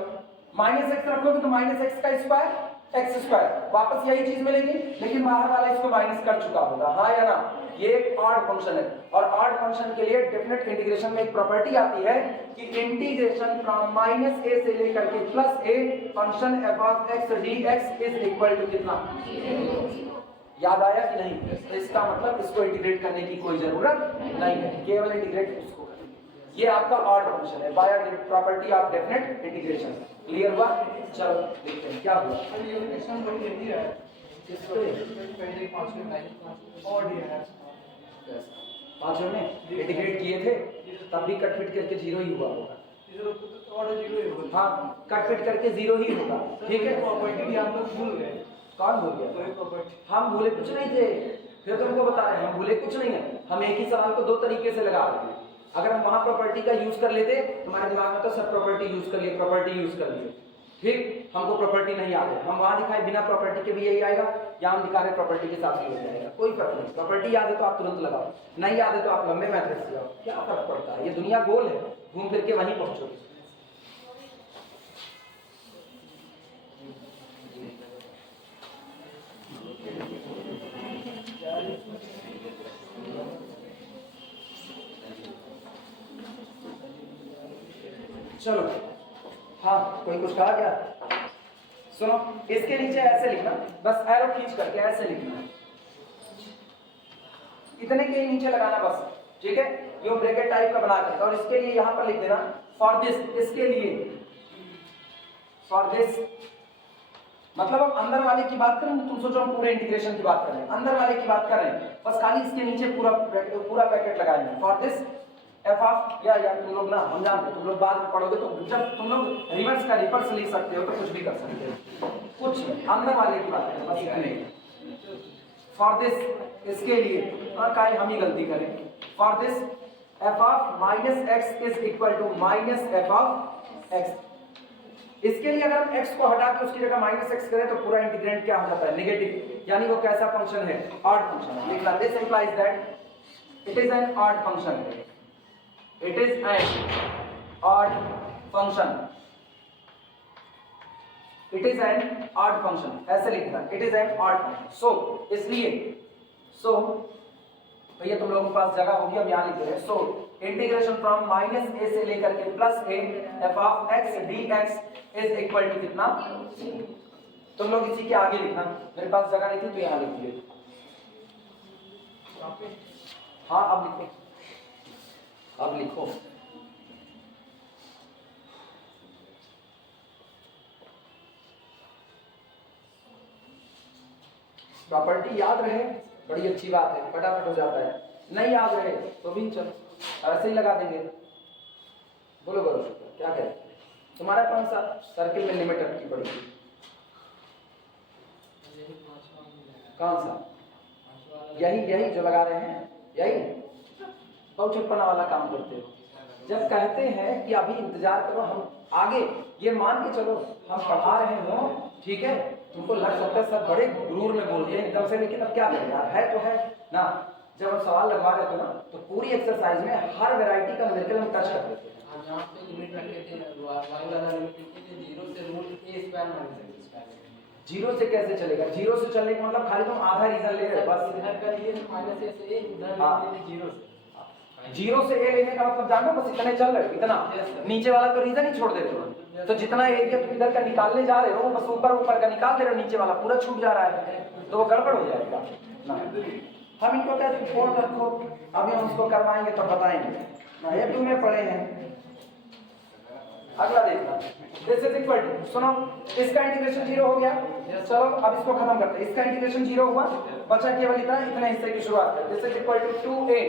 माइनस एक्स रखोगे तो माइनस एक्स का स्क्वायर एक्स स्क्वायर, वापस यही चीज मिलेगी, लेकिन बाहर वाला इसको माइनस कर चुका होगा, हाँ या ना। ये एक ऑड फंक्शन है, और ऑड फंक्शन के लिए डेफिनेट इंटीग्रेशन में एक प्रॉपर्टी आती है कि इंटीग्रेशन फ्रॉम माइनस ए से लेकर के plus a function f of x dx is equal to कितना, याद आया कि नहीं। तो इसका मतलब इसको इंटीग्रेट करने की कोई जरूरत नहीं है, केवल इंटीग्रेट उसको करें। ये आपका ऑड फंक्शन है by property of definite integration. Clear हुआ? चलो देखते हैं क्या हुआ। पांचों में इंटीग्रेट किए थे तब भी कट फिट करके जीरो ही हुआ होगा, हाँ कट फिट करके जीरो ही होगा, ठीक है। हम लोग भूल गए, कौन भूल गया, हम भूले कुछ नहीं थे, फिर तुमको बता रहे हैं हम भूले कुछ नहीं है। हम एक ही सवाल को दो तरीके से लगा रहे हैं। अगर हम वहां प्रॉपर्टी का यूज कर लेते, तुम्हारे दिमाग में तो सब प्रॉपर्टी यूज कर लिए, प्रॉपर्टी यूज कर लिए, फिर हमको प्रॉपर्टी नहीं आ रही, हम वहां दिखाए बिना प्रॉपर्टी के भी यही आएगा, या हम दिखा रहे प्रॉपर्टी के साथ ही हो जाएगा, कोई फर्क नहीं। प्रॉपर्टी याद है तो आप तुरंत लगाओ, नहीं याद है तो आप लंबे मेथड से जाओ, क्या फर्क पड़ता है, ये दुनिया गोल है, घूम फिर के वहीं पहुंचोगे। चलो हाँ, कोई कुछ कहा क्या? सुनो, इसके नीचे ऐसे लिखना, बस एरो खींच करके ऐसे लिखना, इतने के नीचे लगाना बस, ठीक है। यो ब्रैकेट टाइप का बना करके, और इसके लिए यहां पर लिख देना फॉर दिस, इसके लिए फॉर दिस, मतलब हम अंदर वाले की बात करें, तुम सोचो हम पूरे इंटीग्रेशन की बात करें, अंदर वाले की बात करें, बस खाली इसके नीचे पूरा ब्रैकेट लगाएंगे फॉर दिस एफ ऑफ, या तुम लोग ना, हम जानते, तुम लोग बाद में पढ़ोगे तो जब तुम लोग रिवर्स का रिवर्स लिख सकते हो तो कुछ भी कर सकते हो, कुछ अंदर वाले की बात करें, बस इतने। फॉर दिस, इसके लिए, और काहे हम ही गलती करें, for this f of minus x is equal to minus f of x. इसके लिए अगर हम x को हटा के उसकी जगह माइनस एक्स करें तो पूरा इंटीग्रेंट क्या हो जाता है, नेगेटिव, यानी वो कैसा फंक्शन है, ऑड फंक्शन है। लिखना, this implies that it is an odd function, it is an odd function, it is an odd function, ऐसे लिखना, it is an odd function. So इसलिए, सो भैया तुम लोगों के पास जगह होगी, हम यहाँ लिख रहे हैं, so integration from minus a से लेकर के plus a f of x d x is equal to कितना, तुम लोग इसी के आगे लिखना, मेरे पास जगह नहीं थी तो यहाँ लिख दिए। हाँ अब लिखो, अब लिखो, प्रॉपर्टी याद रहे बड़ी अच्छी बात है, फटाफट हो जाता है, नहीं याद रहे तो भी चलो ऐसे ही लगा देंगे। बोलो बोलो क्या करें, तुम्हारा कौन सा सर्किल में लिमिट रखी पड़ेगी, कौन सा, यही जो लगा रहे हैं, यही बहुत छप्पना वाला काम करते हो। जब कहते हैं कि अभी इंतजार करो, हम आगे ये मान के चलो हम पढ़ा रहे हो, ठीक है, तुमको लग सकता है सब बड़े गुरूर में बोल दिए एकदम से, लेकिन अब क्या करें यार, है तो है ना। जब हम सवाल लगवा रहे थे ना तो पूरी एक्सरसाइज में हर वैरायटी का न्यूमेरिकल हम टच करते थे। यहाँ पे लिमिट रखे थे, वाई वाला लिमिट रखे थे 0 से root a square minus x square. Zero से कैसे चलेगा, जीरो से चलने का मतलब खाली तुम आधा रीजन ले रहे हो बस, इधर कर लिए माइनस a से a, उधर ले लिए 0 से, जीरो से ए लेने का मतलब जानो, बस इतने चल रहे हो, इतना नीचे वाला तो रीजन ही छोड़ देते हो, तो जितना एरिया तुम इधर का निकालने जा रहे हो बस ऊपर का निकाल दे रहे हो, नीचे वाला पूरा छूट जा रहा है, तो वो गड़बड़ हो जाएगा। ना, हम इनको कहते हैं फोल्ड रखो, अभी हम उसको करवाएंगे तो बताएंगे ना, ये 2 में पढ़े हैं। अगला देखना, दिस इज इक्वल टू, सुनो इसका इंटीग्रेशन 0 हो गया, चलो अब इसको खत्म करते हैं। इसका इंटीग्रेशन 0 हुआ, बचा केवल इतना, इतने हिस्से की शुरुआत करें। This is equal to 2a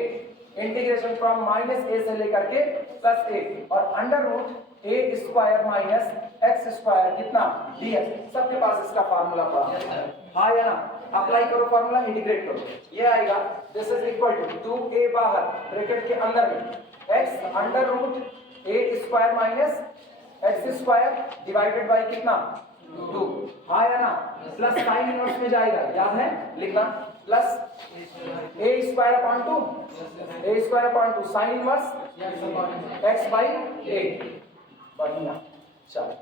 integration from -a से लेकर के +a और under root a square minus x square कितना dx। सबके पास इसका फार्मूला पड़ा हाँ या ना, अप्लाई करो फार्मूला, इंटीग्रेट करो, ये आएगा this is equal to 2a बाहर ब्रैकेट के अंदर में x under root a square minus x square divided by कितना 2 हाँ या ना, प्लस साइन इनवर्स में जाएगा, याद है लिखना, plus a square upon 2 sine inverse x by a। बढ़िया, चलो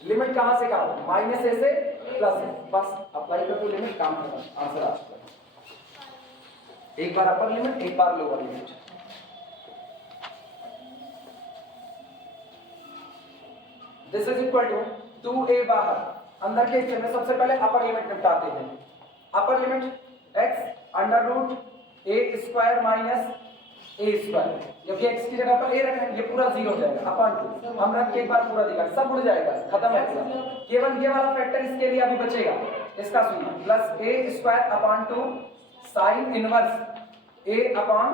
लिमिट कहां से कहां, -a से प्लस a, बस अप्लाई कर दो लिमिट, काम खत्म, आंसर आ चुका। एक बार अपर लिमिट, एक बार lower limit. This is equal to 2a बाहर अंदर के हिस्से में सबसे पहले अपर लिमिट निपटाते हैं। Upper limit x under root a square minus a square, क्योंकि x की जगह पर a रखें, ये पूरा 0 हो जाएगा, अपॉन 2 हम रख के एक बार पूरा दिखा, सब उड़ जाएगा, खत्म है पूरा, केवल ये वाला फैक्टर इसके लिए अभी बचेगा, इसका सुनना, plus a square upon 2 sine inverse a upon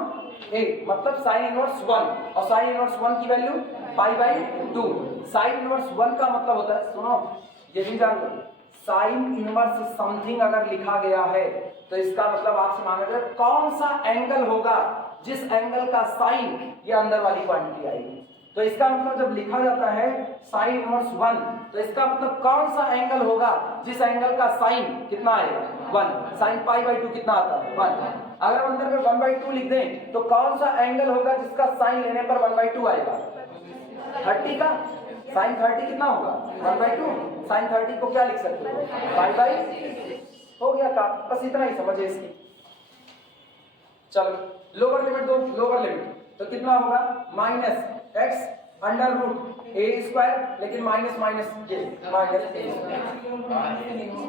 a, मतलब साइन इनवर्स 1, और साइन इनवर्स 1 की value pi by 2। Sine inverse 1 का मतलब होता है, सुनो ये भी जान लो, साइन इनवर्स समथिंग अगर लिखा गया है तो इसका मतलब आपसे मांगा जाए कौन सा एंगल होगा जिस एंगल का साइन ये अंदर वाली क्वांटिटी आएगी। तो इसका मतलब जब लिखा जाता है साइन इनवर्स 1, तो इसका मतलब कौन सा एंगल होगा जिस एंगल का साइन कितना आएगा 1, साइन पाई बाई 2 कितना आता है 1। अगर हम अंदर में 1/2 लिख दें तो कौन सा एंगल होगा जिसका साइन लेने पर 1/2 आएगा, 30 का, साइन 30 कितना होगा 1/2, साइन 30 को क्या लिख सकते हो पाई बाई, हो गया काम, बस इतना ही समझे इसकी। चलो लोअर लिमिट दो, लोअर लिमिट तो कितना होगा -x under root a square, लेकिन माइनस माइनस ये माइनस a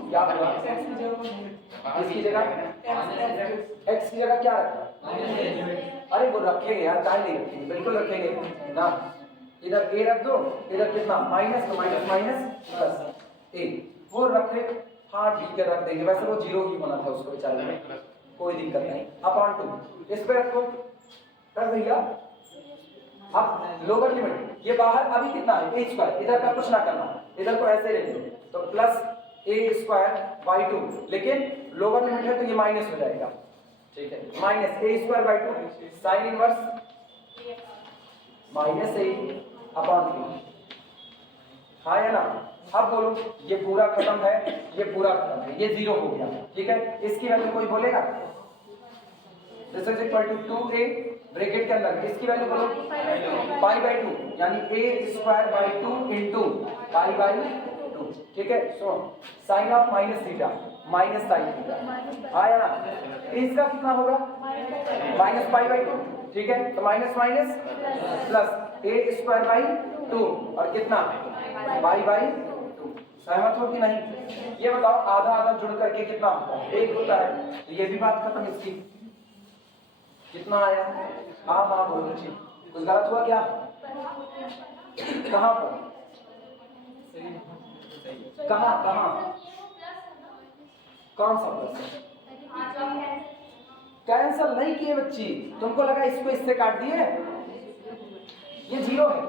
क्या होगा, इसकी जगह x की जगह क्या रखा, अरे वो रखेंगे यार, काहे नहीं रखेंगे, बिल्कुल रखेंगे ना, इधर a रख दो, इधर कितना माइनस, तो माइनस माइनस प्लस a वो रखे, हाँ ठीक है रख देंगे, वैसे वो 0 ही होना था उसको बेचारे में, कोई दिक्कत नहीं, अपॉन 2 इस पे रखो, कर भैया। अब लोअर लिमिट ये बाहर अभी कितना है a स्क्वायर, इधर का कुछ ना करना, इधर को ऐसे ले लो, तो प्लस a स्क्वायर बाई 2, लेकिन लोअर लिमिट है तो ये माइनस हो जाएगा, ठीक है, minus a square by 2 sine inverse minus a upon 3, हाँ या ना। अब बोलो ये पूरा खत्म है, ये पूरा खत्म है, ये 0 हो गया, ठीक है, इसकी वैल्यू कोई बोलेगा, this is equal to 2a bracket के अंदर इसकी वैल्यू बोलो पाई बाई 2, यानी a square by 2 into pi by 2, ठीक है। So sine of minus theta minus sine theta आया ना, इसका कितना होगा माइनस पाई बाई 2, ठीक है, तो minus minus plus a square by 2 और कितना पाई बाई 2, सहमत हो कि नहीं, ये बताओ आधा आधा जुड़ करके कितना होता है 1 होता है, तो ये भी बात खत्म इसकी, कितना आया, हाँ हाँ बोलो बच्ची, कुछ गलत हुआ क्या, कहाँ पर, कहाँ कहाँ, कौन सा प्लस, कैंसल नहीं किए बच्ची, तुमको लगा इसको इससे काट दिए, ये 0 है,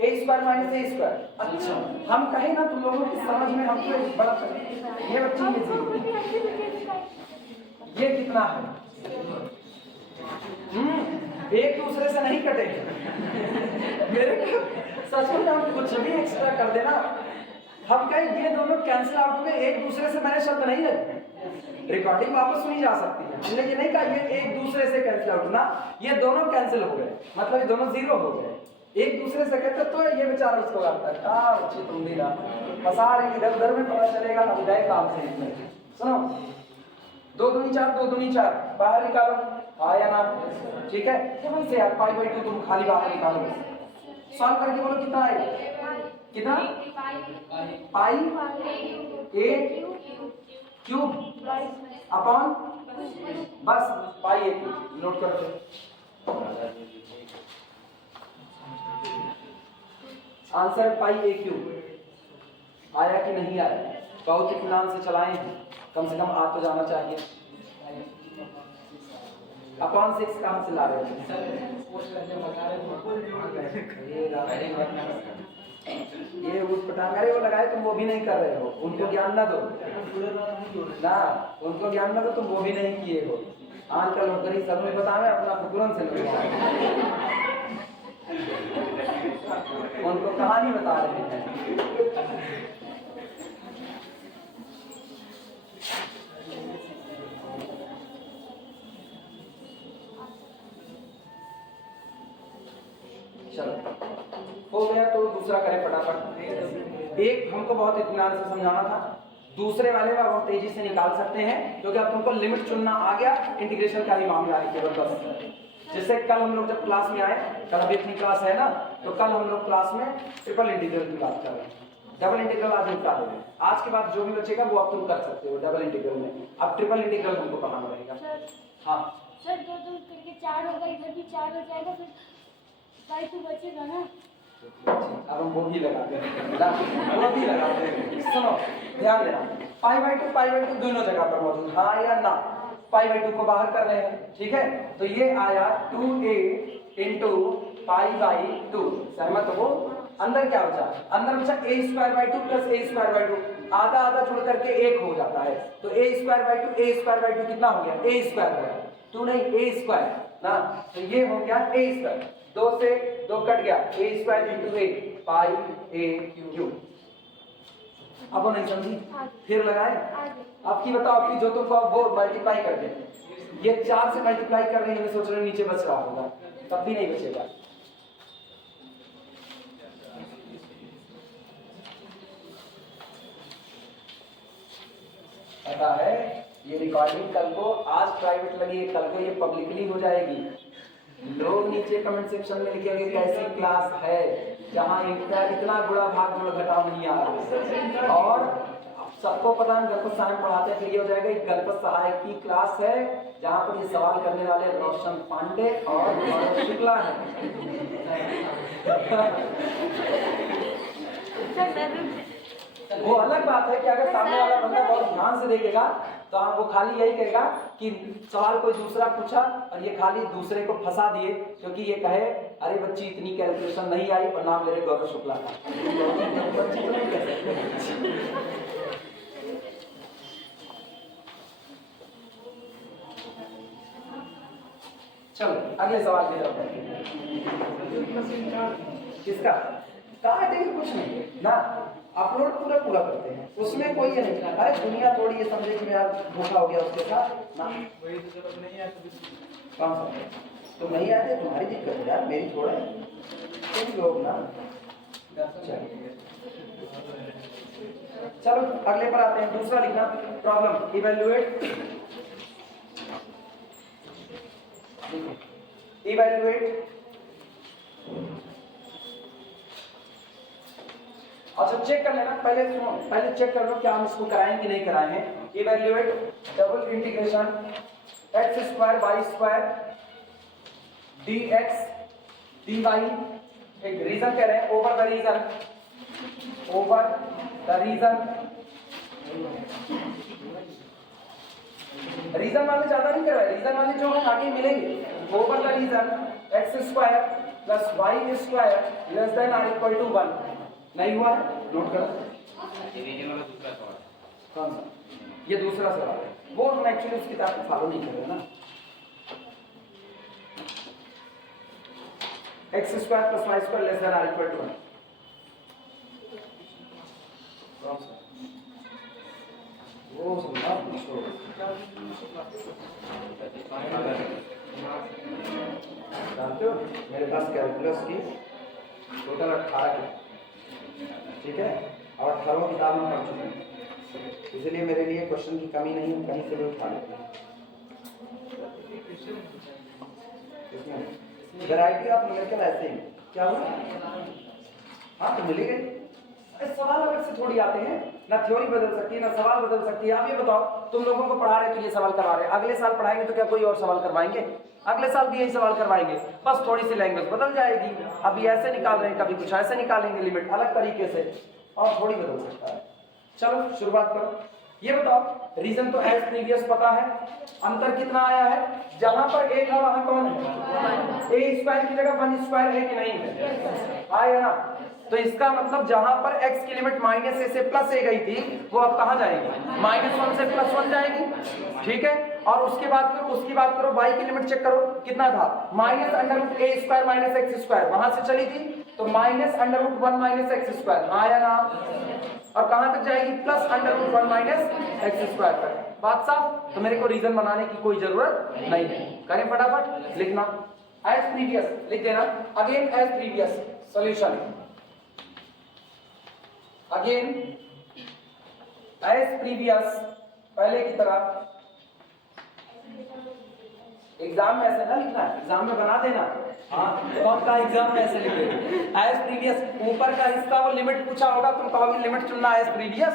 a square minus a square, अच्छा हम कहें ना तुम लोगों की समझ में हमको बड़ा ये बच्ची ये 0, ये कितना है, एक दूसरे से नहीं कटे मेरे सच में हम कुछ भी एक्स्ट्रा कर देना, हम कहें ये दोनों कैंसिल आउट हो गए, एक दूसरे से मैंने शब्द नहीं लगे, रिकॉर्डिंग वापस सुनी जा सकती है, हमने ये नहीं कहा ये एक दूसरे से कैंसिल आउट ना, ये दोनों कैंसिल हो गए, मतलब ये दोनों 0 हो गए, एक दूसरे से कहते तो ये बेचारा उसको आता है, हाँ अच्छी तुम भी ना फंसा रही, इधर उधर में पता चलेगा हम गए काम से, सुनो 2 दूनी 4 2 दूनी 4 बाहर निकालो, हाँ या ना, ठीक है, यहाँ से यार पाई बाई 2 तुम खाली बाहर निकालो, सॉल्व करके बोलो कितना आएगा, कितना पाई a क्यूब अपॉन बस पाई ए क्यू नोट करो। आंसर पाई ए क्यू आया कि नहीं आया? बहुत इत्मीनान से चलाएं, कम से कम आ तो जाना चाहिए। अपॉन 6 कहाँ से ला रहे थे? ये उठ पटांग, अरे वो लगाए तुम वो भी नहीं कर रहे हो, उनको ज्ञान ना दो ना, उनको ज्ञान ना दो, तुम वो भी नहीं किए हो। आजकल लोग कहीं सब में बतावे अपना पुकुरन से लोग उनको कहानी बता रहे हैं। चलो हो गया, तो दूसरा करें फटाफट। एक हमको बहुत इत्मीनान से समझाना था, दूसरे वाले में हम तेजी से निकाल सकते हैं क्योंकि अब तुमको लिमिट चुनना आ गया, इंटीग्रेशन का ही मामला है केवल बस। जैसे कल हम लोग जब क्लास में आए, कल अभी अपनी क्लास है ना, तो कल हम लोग क्लास में ट्रिपल इंटीग्रल की बात कर रहे हैं। डबल इंटीग्रल आज निपटा देंगे, आज के बाद जो भी बचेगा वो अब तुम कर सकते हो डबल इंटीग्रल में। अब ट्रिपल इंटीग्रल हमको पढ़ाना रहेगा। हाँ सर, 2 2 करके 4 होगा, इधर भी 4 हो जाएगा, फिर बाई 2 बचेगा ना। अब हम वो भी लगाते हैं, वो भी लगाते हैं। सुनो ध्यान देना, पाई2 दोनों जगह पर मौजूद, हाँ या ना? पाई2 को बाहर कर रहे हैं, ठीक है? तो ये आया 2a इंटू पाई2, सहमत हो? अंदर क्या बचा? अंदर बचा a² प्लस a² आधा आधा जुड़ करके 1 हो जाता है, तो a² कितना हो गया? a², 2 नहीं a² ना, तो ये हो गया a², 2 से 2 कट गया, a² into a pi A Q. अब वो नहीं समझी, फिर लगाए। आपकी बताओ, आपकी जो तुमको अब वो मल्टीप्लाई कर दे, ये 4 से मल्टीप्लाई कर रही है, मैं सोच रहा हूँ नीचे बच रहा होगा, तब भी नहीं बचेगा। पता है ये रिकॉर्डिंग कल को, आज प्राइवेट लगी है, कल को ये पब्लिकली हो जाएगी। लोग नीचे कमेंट सेक्शन में लिखेंगे कैसी क्लास है जहाँ इतना गुणा भाग जोड़ घटाव नहीं आ रहा। और सबको पता है गणपत सहायक पढ़ाते हैं, ये हो जाएगा गणपत सहायक की क्लास है जहाँ पर ये सवाल करने वाले रोशन पांडे और गौरव शुक्ला है। वो अलग बात है कि अगर सामने वाला बंदा बहुत ध्यान से देखेगा तो आप वो खाली यही कहेगा कि सवाल कोई दूसरा पूछा और ये खाली दूसरे को फंसा दिए, क्योंकि ये कहे अरे बच्ची इतनी कैलकुलेशन नहीं आई और नाम ले रहे गौरव शुक्ला का। बच्ची तो नहीं कह सकते। चलो अगले सवाल की तरफ बढ़ते हैं। किसका काटेंगे? कुछ नहीं ना, अपलोड पूरा करते हैं, उसमें कोई ये नहीं। अरे दुनिया थोड़ी ये समझे कि यार धोखा हो गया उसके साथ ना। वही तो जब नहीं आया तो कौन सा तो नहीं आते, तुम्हारी दिक्कत है यार, मेरी थोड़ा है। तुम लोग ना चलो अगले पर आते हैं। दूसरा लिखना प्रॉब्लम इवैल्यूएट अच्छा चेक कर लेना पहले, सुनो पहले चेक कर लो क्या हम इसको कराएं कि नहीं कराए हैं। Evaluate double integration x² y² dx dy, एक रीजन कह रहे हैं ओवर द रीजन रीजन वाले ज्यादा नहीं कर रहे, रीजन वाले जो है आगे मिलेंगे। Over the region x² plus y² less than or equal to 1 नहीं हुआ है, नोट करो। कौन सा? ये दूसरा सवाल है, वो हम एक्चुअली उस किताब को फॉलो नहीं कर रहे ना। x² plus y² less than or equal to 1 कौन सा? वो समझा पूछो। जानते हो मेरे पास कैलकुलस की टोटल 18 की, ठीक है, और 18 किताब में पढ़ चुके हैं, इसलिए मेरे लिए क्वेश्चन की कमी नहीं है, कहीं से भी उठा लेते हैं। वैरायटी ऑफ न्यूमेरिकल ऐसे ही क्या हुआ? हाँ तो मिली गई। सवाल अलग से थोड़ी आते हैं, ना थ्योरी बदल सकती है, ना सवाल बदल सकती है। आप ये बताओ, तुम लोगों को पढ़ा रहे तो ये सवाल करवा रहे हैं, अगले साल पढ़ाएंगे तो क्या कोई और सवाल करवाएंगे? अगले साल भी यही सवाल करवाएंगे, बस थोड़ी सी लैंग्वेज बदल जाएगी। अभी ऐसे निकाल रहे हैं, कभी कुछ ऐसे निकालेंगे लिमिट अलग तरीके से, और थोड़ी बदल सकता है। चलो शुरुआत करो। ये बताओ, रीजन तो एज प्रीवियस पता है, अंतर कितना आया है? जहां पर ए था वहां कौन है? ए स्क्वायर की जगह 1 स्क्वायर है कि नहीं है? आया ना? तो इसका मतलब जहां पर x की लिमिट -a से +a गई थी, वो अब कहां जाएगी? -1 से +1 जाएगी, ठीक है। और उसकी बात करो y की लिमिट चेक करो, कितना था? -√a² - x², वहां से चली थी तो -√1 - x², आया ना? और कहां तक जाएगी? +√1 - x² तक। बात साफ? तो मेरे को रीजन बनाने की कोई जरूरत नहीं है। करें फटाफट, लिखना एज प्रीवियस, लिख देना again as previous, solution again as previous, पहले की तरह। एग्जाम में ऐसे ना लिखना है, एग्जाम में बना देना। हाँ, कौन का एग्जाम में ऐसे लिखे एज प्रीवियस, ऊपर का हिस्सा वो लिमिट पूछा होगा, तुम कहोगे लिमिट चुनना as previous.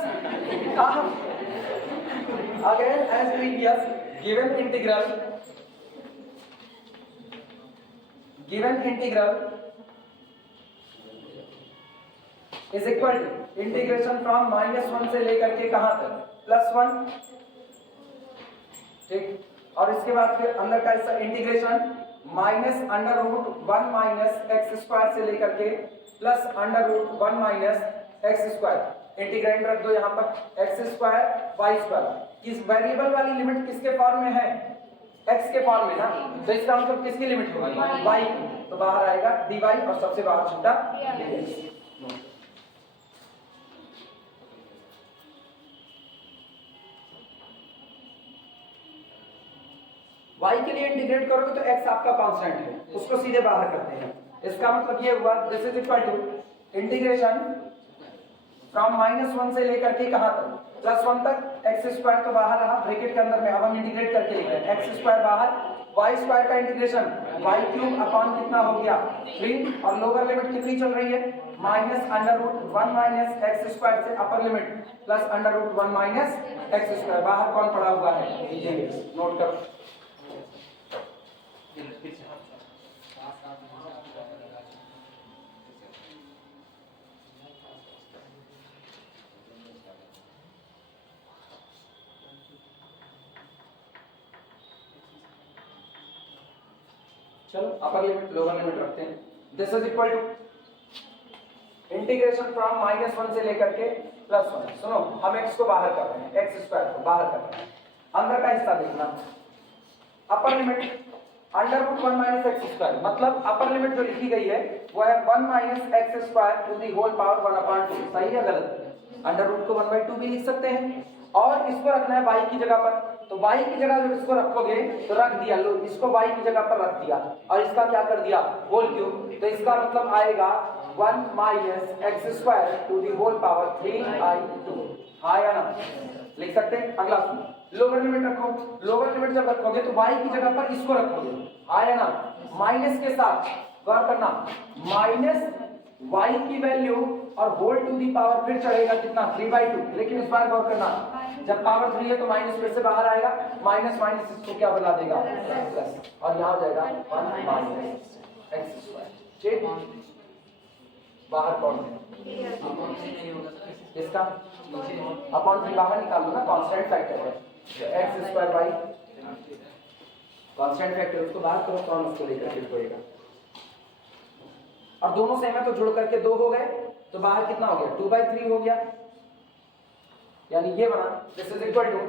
Again as previous, given integral is equal to integration from -1 से लेकर के कहां तक? +1, ठीक। और इसके बाद फिर अंदर का हिस्सा इंटीग्रेशन -√1 - x² से लेकर के +√1 - x²। इंटीग्रेंड रख दो यहाँ पर, x² y²। किस वेरिएबल वाली लिमिट किसके फॉर्म में है? x के फॉर्म में ना, तो इसका मतलब किसकी लिमिट होगी? y की। तो बाहर आएगा dy और सबसे बाहर छूटा dx। y के लिए इंटीग्रेट करोगे तो x आपका कांस्टेंट है, उसको सीधे बाहर करते हैं। इसका मतलब ये हुआ this is equal to integration from -1 से लेकर के कहां तक? +1 तक। x² तो बाहर रहा ब्रैकेट के अंदर में, अब हम इंटीग्रेट करके लिख रहे हैं। x² बाहर, y² का इंटीग्रेशन y³ अपॉन कितना हो गया? 3, और लोअर लिमिट कितनी चल रही है? -√1 - x² से अपर लिमिट +√1 - x²। बाहर कौन पड़ा हुआ है? नोट करो। चलो अपर लिमिट लोअर लिमिट रखते हैं। This is equal to integration from -1 से लेकर के +1। सुनो, हम x को बाहर कर रहे हैं, x² को बाहर कर रहे हैं। अंदर का हिस्सा देखना, अपर लिमिट √1 - x², मतलब अपर लिमिट जो लिखी गई है वो है 1 - x² to the whole power 1/2। सही है गलत? √ को 1/2 भी लिख सकते हैं। और इसको रखना है y की जगह पर, तो y की जगह जब इसको रखोगे तो रख दिया, लो इसको y की जगह पर रख दिया और इसका क्या कर दिया? Whole cube. तो इसका मतलब आएगा 1 - x² to the whole power 3/2। आया ना? लिख सकते हैं। अगला सुनो, लोअर लिमिट रखो। लोअर लिमिट जब रखोगे तो y की जगह पर इसको रखोगे, आया ना? माइनस के साथ गौर करना, -y की वैल्यू और होल टू दी पावर फिर चढ़ेगा कितना? 3/2। लेकिन इस बार गौर करना, जब पावर 3 है तो माइनस फिर से बाहर आएगा, माइनस माइनस इसको क्या बना देगा? प्लस, और यहाँ हो जाएगा 1 - x²। ठीक, बाहर कौन है? इसका अपॉन 3 बाहर निकाल लो ना, कांस्टेंट फैक्टर है x² कांस्टेंट फैक्टर, उसको बाहर करो, कौन उसको लेकर के पड़ेगा। और दोनों सेम है तो जुड़ करके 2 हो गए, तो बाहर कितना हो गया? 2/3 हो गया। यानी ये बना this is equal to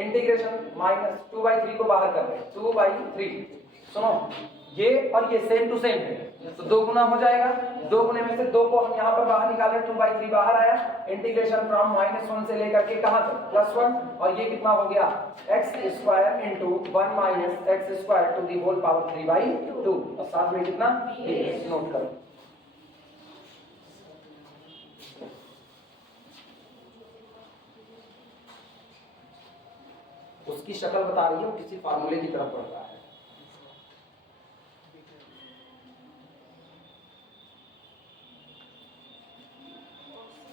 integration -2/3 को बाहर कर रहे हैं, 2/3। सुनो, ये और ये सेम टू सेम है तो 2 गुना हो जाएगा। 2 गुने में से 2 को हम यहाँ पर बाहर निकाले, 2/3 बाहर आया। इंटीग्रेशन फ्रॉम -1 से लेकर के कहां तक? +1, और ये कितना हो गया? x² into 1 - x² to the whole power 3/2, और साथ में कितना? नोट करो। उसकी शक्ल बता रही है, वो किसी फार्मूले की तरफ बढ़ रहा है।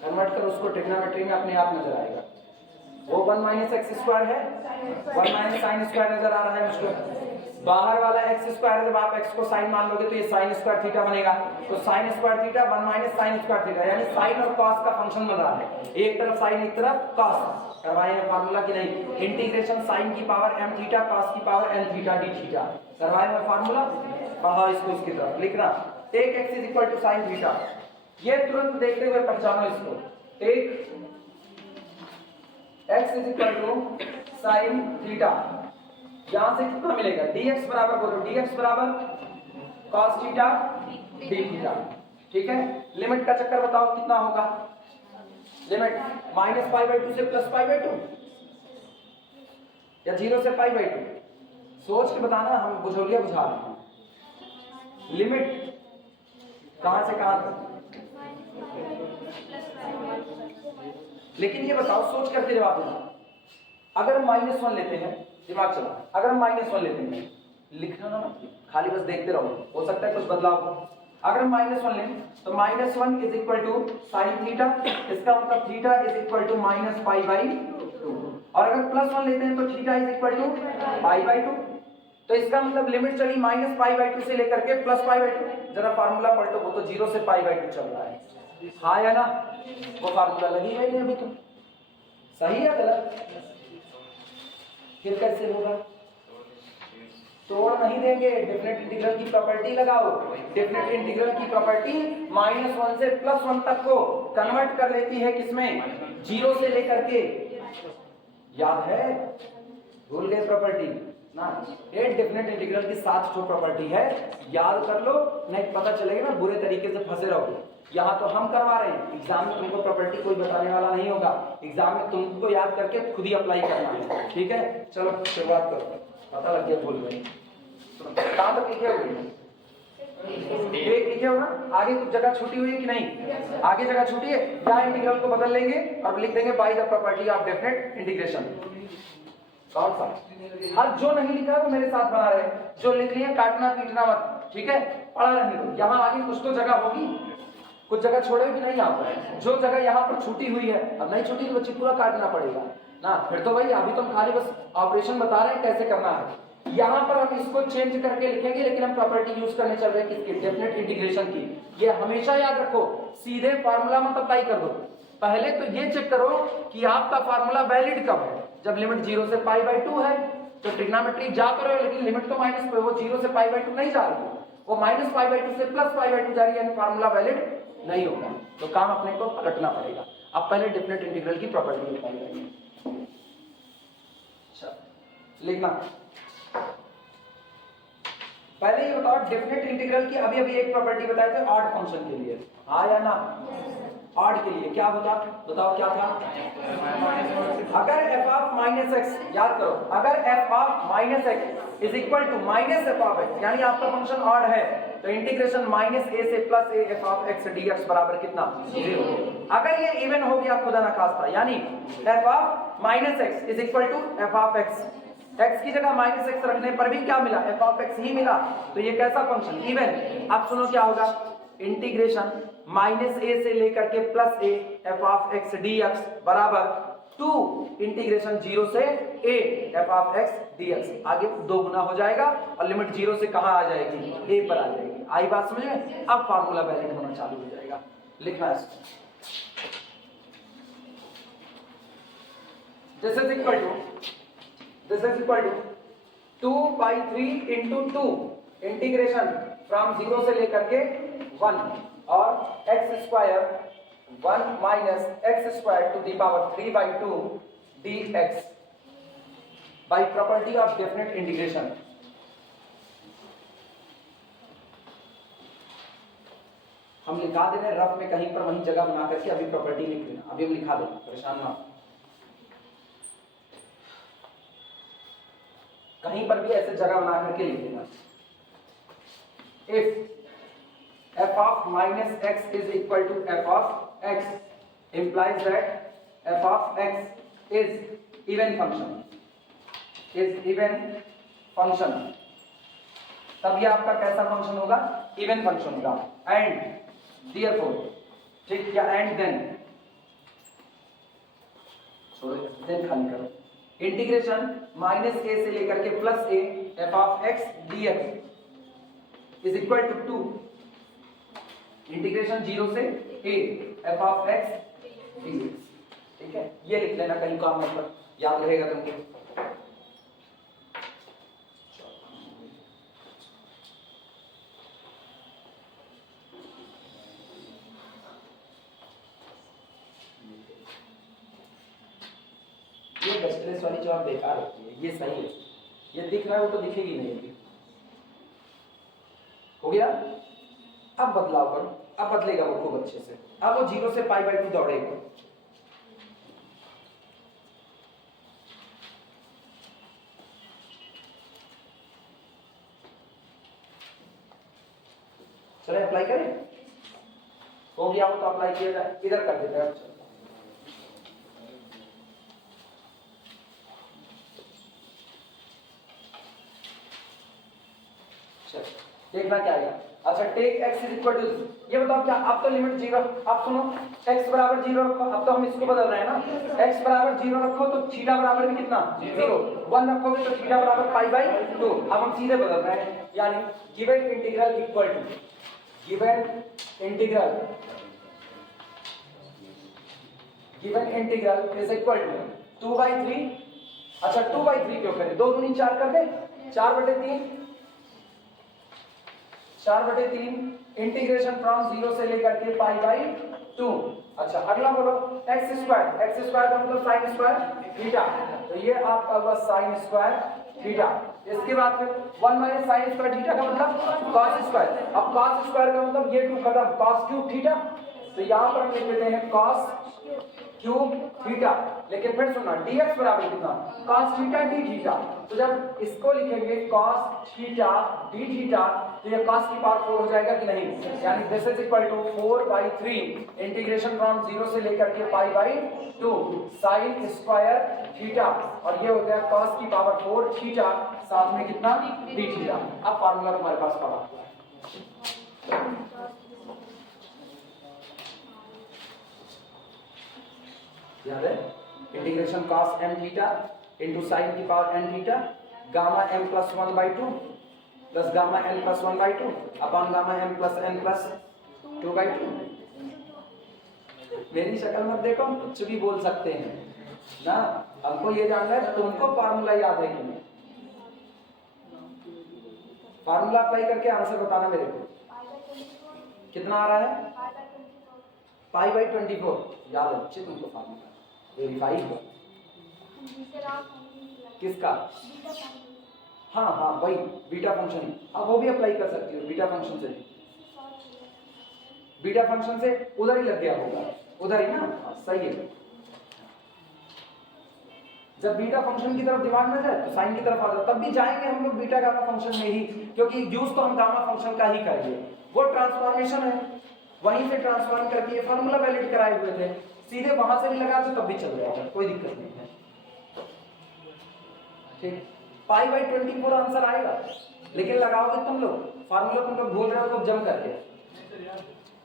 कन्वर्ट करो उसको उसको ट्रिग्नोमेट्री में अपने आप नजर आएगा। वो 1 माइनस एक्स स्क्वायर है, 1 माइनस साइन स्क्वायर नजर आ रहा है मुझको। बाहर वाला एक्स स्क्वायर है, जब आप एक्स को साइन मान लोगे तो ये साइन स्क्वायर थीटा बनेगा। तो sine square theta 1 minus sine square theta, यानी साइन और कॉस का फंक्शन बन रहा है। एक तरफ साइन एक तरफ कॉस। करवाए फार्मूला कि नहीं? इंटीग्रेशन साइन की पावर m थीटा कॉस की power n theta d theta. करवाए मैं फार्मूला, बढ़ाओ इसको उसकी तरफ लिखना। Take x is equal to sine theta, ये तुरंत देखते हुए पहचानो इसको। Take x is equal to sine theta, यहां से कितना मिलेगा? dx बराबर बोलो, dx बराबर cos थीटा d थीटा। ठीक है, लिमिट का चक्कर बताओ कितना होगा? लिमिट माइनस पाई बाई 2 से प्लस पाई बाई 2 या 0 से पाई बाई 2? सोच के बताना, हम बुझौलिया बुझा रहे हैं। लिमिट कहां से कहां तक? लेकिन ये बताओ, सोच करके जवाब देना। अगर हम -1 लेते हैं, दिमाग चला, अगर हम -1 लेते हैं, लिखना ना खाली बस देखते रहो, हो सकता है कुछ बदलाव हो। अगर हम -1 लें तो -1 is equal to sine theta, इसका मतलब theta is equal to minus pi by 2। और अगर +1 लेते हैं तो theta is equal to pi by 2। तो इसका मतलब लिमिट चली माइनस पाई बाई 2 से लेकर के प्लस पाई बाई 2। जरा फार्मूला पढ़ लो, वो तो 0 से पाई बाई 2 चल रहा है। हाँ या ना? वो फार्मूला लगी है नहीं अभी तो। सही है गलत? फिर कैसे होगा? तोड़ नहीं देंगे, डेफिनेट इंटीग्रल की प्रॉपर्टी लगाओ। डेफिनेट इंटीग्रल की प्रॉपर्टी -1 से +1 तक को कन्वर्ट कर लेती है किसमें? 0 से लेकर के। याद है? भूल गए प्रॉपर्टी ना? ये डेफिनेट इंटीग्रल की 7 प्रॉपर्टी है, याद कर लो, नहीं पता चलेगा ना बुरे तरीके से फंसे रहोगे। यहाँ तो हम करवा रहे हैं, एग्जाम में तुमको प्रॉपर्टी कोई बताने वाला नहीं होगा। एग्जाम में तुमको याद करके खुद ही अप्लाई करना है। ठीक है, चलो शुरुआत करो। पता लग गया भूल गए। कहाँ तक लिखे हुए? एक लिखे हो ना? आगे कुछ जगह छूटी हुई है कि नहीं? आगे जगह छूटी है, या इंटीग्रल को बदल लेंगे और लिख देंगे by the property of definite integration. कौन सा? अब जो नहीं लिखा है वो मेरे साथ बना रहे, जो लिख लिया काटना पीटना मत। ठीक है, पढ़ा रहने दो। यहाँ आगे कुछ तो जगह होगी, कुछ जगह छोड़ेगी नहीं। यहाँ पर जो जगह यहाँ पर छूटी हुई है, अब नहीं छूटी तो बच्चे पूरा काटना पड़ेगा ना। फिर तो भाई अभी तो हम खाली बस ऑपरेशन बता रहे हैं कैसे करना है। यहाँ पर हम इसको चेंज करके लिखेंगे, लेकिन हम प्रॉपर्टी यूज करने चल रहे हैं किसकी? डेफिनेट इंटीग्रेशन की। ये हमेशा याद रखो, सीधे फार्मूला मत अप्लाई कर दो। पहले तो ये चेक करो कि आपका फार्मूला वैलिड कब है। जब लिमिट 0 से पाई बाई 2 है तो ट्रिग्नोमेट्री जा तो रहे हो, लेकिन लिमिट तो माइनस पे, वो 0 से पाई बाई 2 नहीं जा रही, वो माइनस पाई बाई 2 से प्लस पाई बाई 2 जा रही है, फार्मूला वैलिड नहीं होगा। तो काम अपने को पलटना पड़ेगा। अब पहले डेफिनेट इंटीग्रल की प्रॉपर्टी अप्लाई करेंगे। लिखना पहले ये बताओ, डेफिनेट इंटीग्रल की अभी एक प्रॉपर्टी बताए थे ऑड फंक्शन के लिए, हाँ या ना? ऑड के लिए क्या होता? बताओ क्या था? अगर f ऑफ माइनस एक्स, याद करो, अगर f of minus x is equal to minus f of x, यानी आपका फंक्शन ऑड है, तो इंटीग्रेशन माइनस a से plus a f of x dx बराबर कितना? 0। अगर ये इवन हो गया खुदा ना खास्ता, यानी f of minus x is equal to f of x, x की जगह माइनस एक्स रखने पर भी क्या मिला? f ऑफ x ही मिला। तो ये कैसा फंक्शन? इवन। अब सुनो क्या होगा? इंटीग्रेशन माइनस a से लेकर के plus a f of x dx बराबर 2 इंटीग्रेशन 0 से a f of x dx। आगे 2 गुना हो जाएगा और लिमिट 0 से कहां आ जाएगी? a पर आ जाएगी। आई बात समझ में? अब फार्मूला वैलिड होना चालू हो जाएगा। लिखना है this is equal to 2/3 into 2 integration from 0 से लेकर के 1 और x square 1 minus x square to the power 3/2 dx by property of definite integration. हम लिखा दे रहे हैं रफ में कहीं पर, वहीं जगह बना करके अभी प्रॉपर्टी लिख देना। अभी हम लिखा देना, परेशान ना कहीं पर भी ऐसे जगह बना करके लिख देना। If f of minus x is equal to f of x implies that f of x is even function, तब ये आपका कैसा फंक्शन होगा? इवन फंक्शन होगा। एंड देयरफॉर, ठीक, या एंड देन छोड़ो, देन खाली करो। इंटीग्रेशन माइनस ए से लेकर के plus a f of x d x is equal to 2, integration 0 से a f of x d x. ठीक है, ये लिख लेना कहीं काम मतलब याद रहेगा तुमको। ये बेस्टलेस वाली जवाब बेकार होती है, ये सही है। ये दिख रहा है वो तो दिखेगी नहीं अभी। हो गया, अब बदलाव करो, अब बदलेगा वो खूब अच्छे से। अब वो 0 से पाई बाई 2 दौड़ेगा। चले अप्लाई करें, हो गया हो तो अप्लाई किया जाए, इधर कर देते हैं। देखना क्या आएगा। अच्छा, take x is equal to, ये बताओ क्या आप तो लिमिट 0, आप सुनो x बराबर 0 रखो। अब तो हम इसको बदल रहे हैं ना, x बराबर 0 रखो तो थीटा बराबर भी कितना 0, 1 रखोगे तो थीटा बराबर पाई बाई 2। अब हम सीधे बदल रहे हैं, यानी given integral equal to, given integral is equal to 2/3। अच्छा 2/3 क्यों करें, 2 दूनी 4 कर दे, 4/3, 4/3 इंटीग्रेशन फ्रॉम 0 से लेकर के पाई बाई 2। अच्छा अगला बोलो x स्क्वायर का मतलब साइन स्क्वायर थीटा, तो ये आपका हुआ साइन स्क्वायर थीटा। इसके बाद फिर 1 माइनस साइन स्क्वायर थीटा का मतलब कॉस स्क्वायर। अब कॉस स्क्वायर का मतलब ये 2 खत्म, कॉस क्यूब थीटा, तो यहाँ पर हम लिख देते हैं कॉस क्यूब थीटा। लेकिन फिर सुनना dx बराबर कितना, cos थीटा d थीटा। तो जब इसको लिखेंगे cos थीटा d थीटा तो ये cos की पावर 4 हो जाएगा कि नहीं, यानी this is equal to 4/3 integration from 0 से लेकर के pi by 2 sin square theta, और ये हो गया cos की पावर 4 थीटा, साथ में कितना d थीटा। अब फार्मूला तुम्हारे पास पड़ा, याद है, integration cos m theta into sine की power n theta gamma m plus 1/2 plus gamma n plus 1/2 upon gamma m plus n plus 2/2। मेरी शक्ल मत देखो, कुछ भी बोल सकते हैं ना, हमको ये जानना है तुमको फार्मूला याद है कि नहीं। फार्मूला अप्लाई करके आंसर बताना मेरे को, कितना आ रहा है, π/24। याद अच्छे तुमको फार्मूला, वेरीफाई हो किसका, हाँ हाँ वही बीटा फंक्शन। अब वो भी अप्लाई कर सकती हो बीटा फंक्शन से, बीटा फंक्शन से उधर ही लग गया होगा, उधर ही ना, सही है। जब बीटा फंक्शन की तरफ दिमाग में जाए तो साइन की तरफ आ जाए, तब भी जाएंगे हम लोग बीटा गामा फंक्शन में ही, क्योंकि यूज तो हम गामा फंक्शन का ही करेंगे। वो ट्रांसफॉर्मेशन है, वहीं से ट्रांसफॉर्म करके फार्मूला वैलिड कराए हुए थे, सीधे वहां से भी लगा तो तब भी चल जाएगा, कोई दिक्कत नहीं है। ठीक, π/24 आंसर आएगा, लेकिन लगाओगे तुम लोग फार्मूला, तुम लोग भूल रहे हो तो जम करके,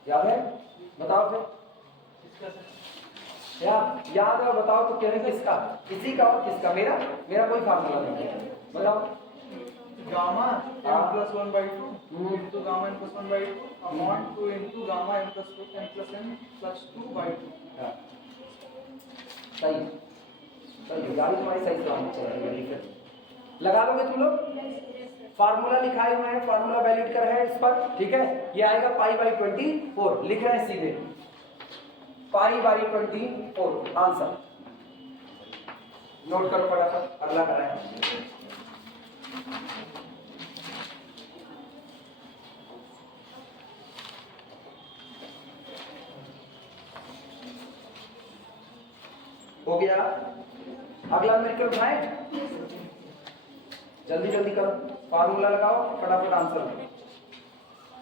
याद है, बताओ फिर याद है, बताओ तो कह रहे किसका, किसी का और किसका, मेरा कोई फार्मूला नहीं है, बताओ। Gamma m plus 1/2 into gamma n plus 1/2 upon 2 into gamma n plus 2 n plus n plus 2/2। सही सही, यार तुम्हारी सही सलामत चल रही है, लगा लोगे तुम लोग। फार्मूला लिखाए हुए हैं, फार्मूला वैलिड कर है इस पर, ठीक है। ये आएगा π/24, लिख रहे हैं सीधे π/24 आंसर। नोट करो फटाफट, अगला कराएं। हो गया, अगला मेरे को उठाए, जल्दी जल्दी करो, फार्मूला लगाओ, फटाफट आंसर।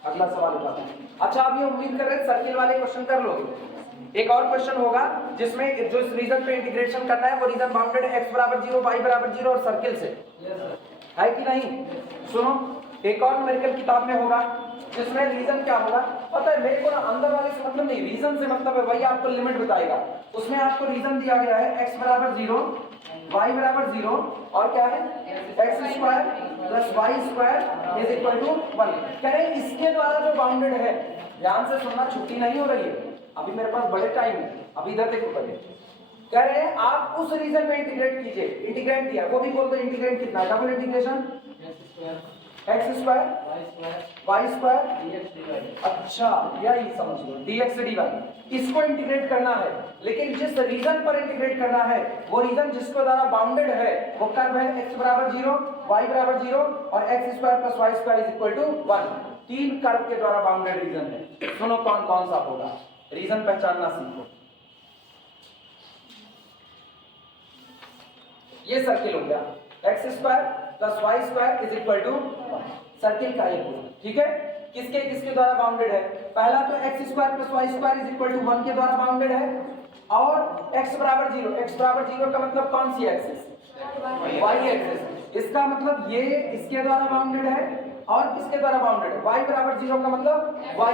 अगला सवाल उठाते हैं। अच्छा, आप ये उम्मीद कर रहे हैं सर्किल वाले क्वेश्चन कर लोगे। एक और क्वेश्चन होगा जिसमें जो इस रीजन पे इंटीग्रेशन करना है वो रीजन बाउंडेड x बराबर 0, y बराबर 0 और सर्किल से है कि नहीं। सुनो, एक और न्यूमेरिकल किताब में होगा जिसमें रीजन क्या होगा पता है मेरे को ना, अंदर वाले से मतलब नहीं, रीजन से मतलब है, वही आपको लिमिट बताएगा। उसमें आपको रीजन दिया गया है x बराबर 0, y बराबर 0 और क्या है x square plus y square is equal to 1। कह रहे हैं इसके द्वारा जो बाउंडेड है, ध्यान से सुनना, छुट्टी नहीं हो रही है, अभी मेरे पास बड़े टाइम है, अभी इधर देखो पहले। कह रहे हैं आप उस रीजन में इंटीग्रेट कीजिए, इंटीग्रेट दिया, वो भी बोलते हैं इंटीग्रेट कितना है, double integration x square y square, अच्छा यही समझ लो dx dy, इसको इंटीग्रेट करना है। लेकिन जिस रीजन पर इंटीग्रेट करना है वो रीजन जिसके द्वारा बाउंडेड है वो कर्व है x बराबर 0, y बराबर 0 और x square plus y square is equal to 1। तीन कर्व के द्वारा बाउंडेड रीजन है। सुनो कौन कौन सा होगा, रीजन पहचानना सीखो। ये सर्किल हो गया x square plus y square is equal to 1, circle का ये पूरा, ठीक है। किसके किसके द्वारा बाउंडेड है, पहला तो x square plus y square is equal to 1 के द्वारा बाउंडेड है, और x बराबर 0, x बराबर 0 का मतलब कौन सी एक्सिस, y एक्सिस, इसका मतलब ये इसके द्वारा बाउंडेड है, और किसके द्वारा बाउंडेड है, y बराबर 0 का मतलब y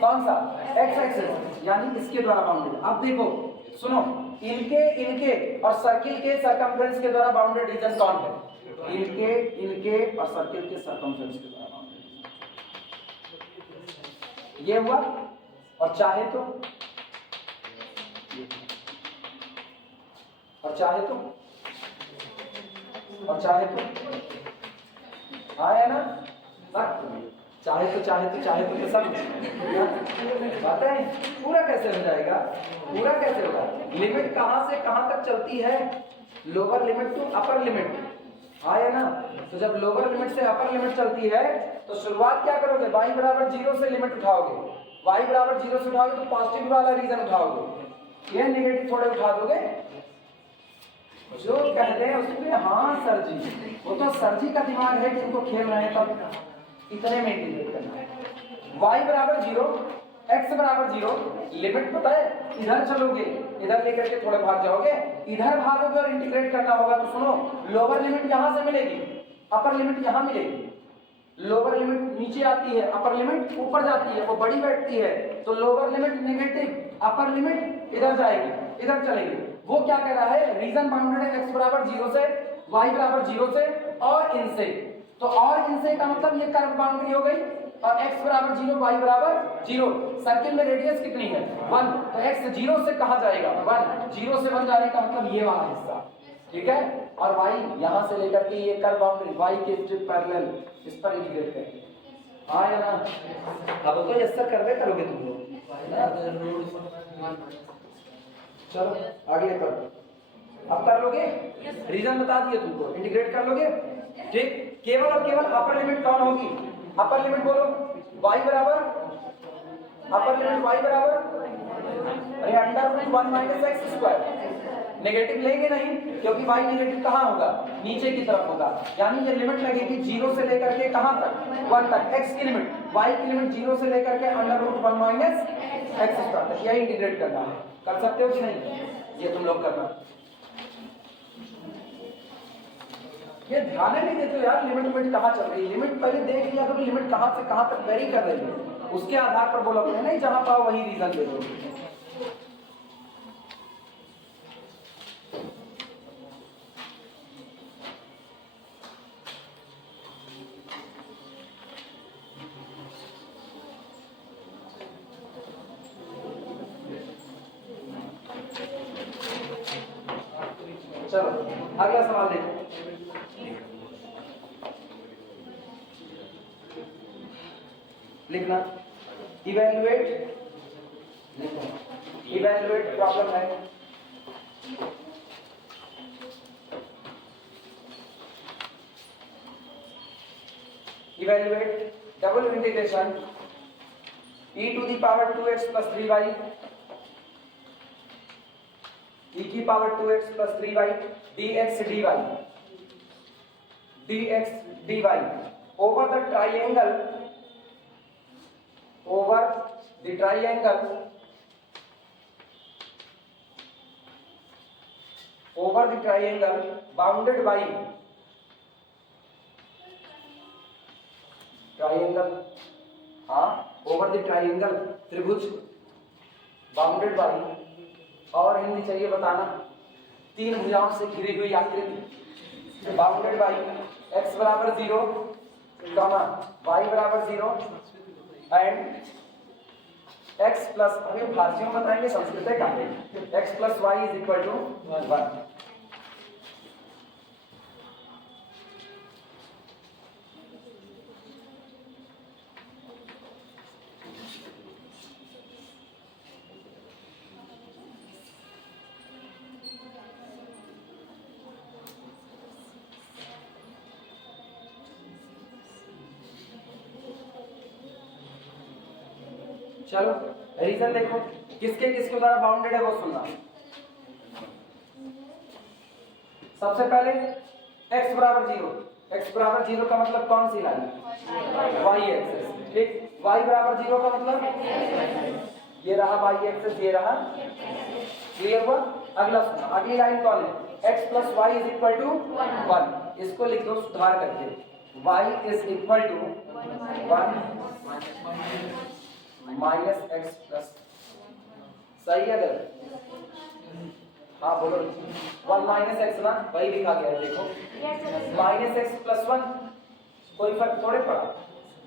कौन सा, x एक्सिस, यानी इसके द्वारा बाउंडेड। अब देखो सुनो, इनके और सर्किल के सरकमफ्रेंस के द्वारा बाउंडेड रीजन कौन है, इनके और सर्किल के सरकमफ्रेंस के द्वारा बाउंडेड ये हुआ। और चाहे तो आया ना, चाहे तो सब बात है। पूरा कैसे हो जाएगा, पूरा कैसे होगा, लिमिट कहां से कहां तक चलती है, lower limit to upper limit, आया ना। तो जब लोअर लिमिट से अपर लिमिट चलती है तो शुरुआत क्या करोगे, y बराबर 0 से लिमिट उठाओगे, y बराबर 0 से उठाओगे तो पॉजिटिव वाला रीजन उठाओगे, ये नेगेटिव थोड़े उठा दोगे। जो कहते हैं उसमें हाँ सर जी, वो तो सर जी का दिमाग है जिनको खेल रहे हैं, तब इतने में इंटीग्रेट करना है। y बराबर 0, x बराबर 0, लिमिट पता है, इधर चलोगे, इधर लेकर के थोड़े भाग जाओगे, इधर भागोगे और इंटीग्रेट करना होगा। तो सुनो, लोअर लिमिट यहां से मिलेगी, अपर लिमिट यहां मिलेगी, लोअर लिमिट नीचे आती है, अपर लिमिट ऊपर जाती है, वो बड़ी बैठती है, तो lower limit negative, upper limit इधर जाएगी, इधर चलेगी। वो क्या कह रहा है, रीजन बाउंडेड है x बराबर 0 से, y बराबर 0 से और इनसे, तो और इनसे का मतलब ये कर्व बाउंड्री हो गई, और x बराबर 0, y बराबर 0, सर्किल में रेडियस कितनी है 1, तो x 0 से कहां जाएगा 1, 0 से 1 जाने का मतलब ये वाला हिस्सा, ठीक है। और y यहां से लेकर के ये कर्व बाउंड्री y के स्ट्रिप पैरेलल, इस पर इंटीग्रेट करेंगे, हाँ या ना। अब तो ऐसा करवे करोगे तुम लोग, चलो अगले करो, अब कर लोगे, रीजन बता दिए तुमको, इंटीग्रेट कर लोगे, ठीक। केवल और केवल अपर लिमिट कौन होगी, अपर लिमिट बोलो, y बराबर, अपर लिमिट y बराबर, अरे under root 1 minus x square, negative लेंगे नहीं क्योंकि y नेगेटिव कहाँ होगा, नीचे की तरफ होगा, यानी ये लिमिट लगेगी 0 से लेकर के कहाँ तक 1 तक, x की लिमिट, y की लिमिट 0 से लेकर के under root 1 minus x square तक, यही इंटीग्रेट करना है। कर सकते हो कि नहीं, ये तुम लोग करना। ये ध्यान नहीं देते यार, लिमिट कहाँ चल रही है, लिमिट पहले देख लिया करो, लिमिट कहाँ से कहाँ तक वेरी कर रही है, उसके आधार पर बोला अपने, नहीं जहां पाओ वही रीजन दे दो। चलो अगला सवाल देखो, लिखना, इवैल्यूएट, इवैल्यूएट प्रॉब्लम है, evaluate double integration e to the power 2x plus 3y, e की पावर 2x plus 3y dx dy, dx dy over the triangle, over the triangle, over the triangle bounded by triangle, हाँ ओवर द ट्राइंगल, त्रिभुज बाउंडेड बाई, और हिंदी चाहिए बताना, 3 भुजाओं से घिरी हुई आकृति बाउंडेड बाई x बराबर 0, y बराबर 0 एंड x प्लस, अभी भारतीयों में बताएंगे संस्कृत का, x plus y is equal to 1। चलो रीजन देखो, किसके किसके द्वारा बाउंडेड है वो सुनना। सबसे पहले x बराबर 0, x बराबर 0 का मतलब कौन सी लाइन, y एक्सिस, ठीक। y बराबर 0 का मतलब ये रहा y एक्सिस, ये रहा, क्लियर हुआ। अगला सुना, अगली लाइन कौन है, x plus y is equal to 1, इसको लिख दो सुधार करके, y is equal to 1 minus x plus, सही है गलत, हाँ बोलो, 1 माइनस एक्स ना, वही लिखा गया है देखो, माइनस एक्स प्लस 1, कोई फर्क थोड़े पड़ा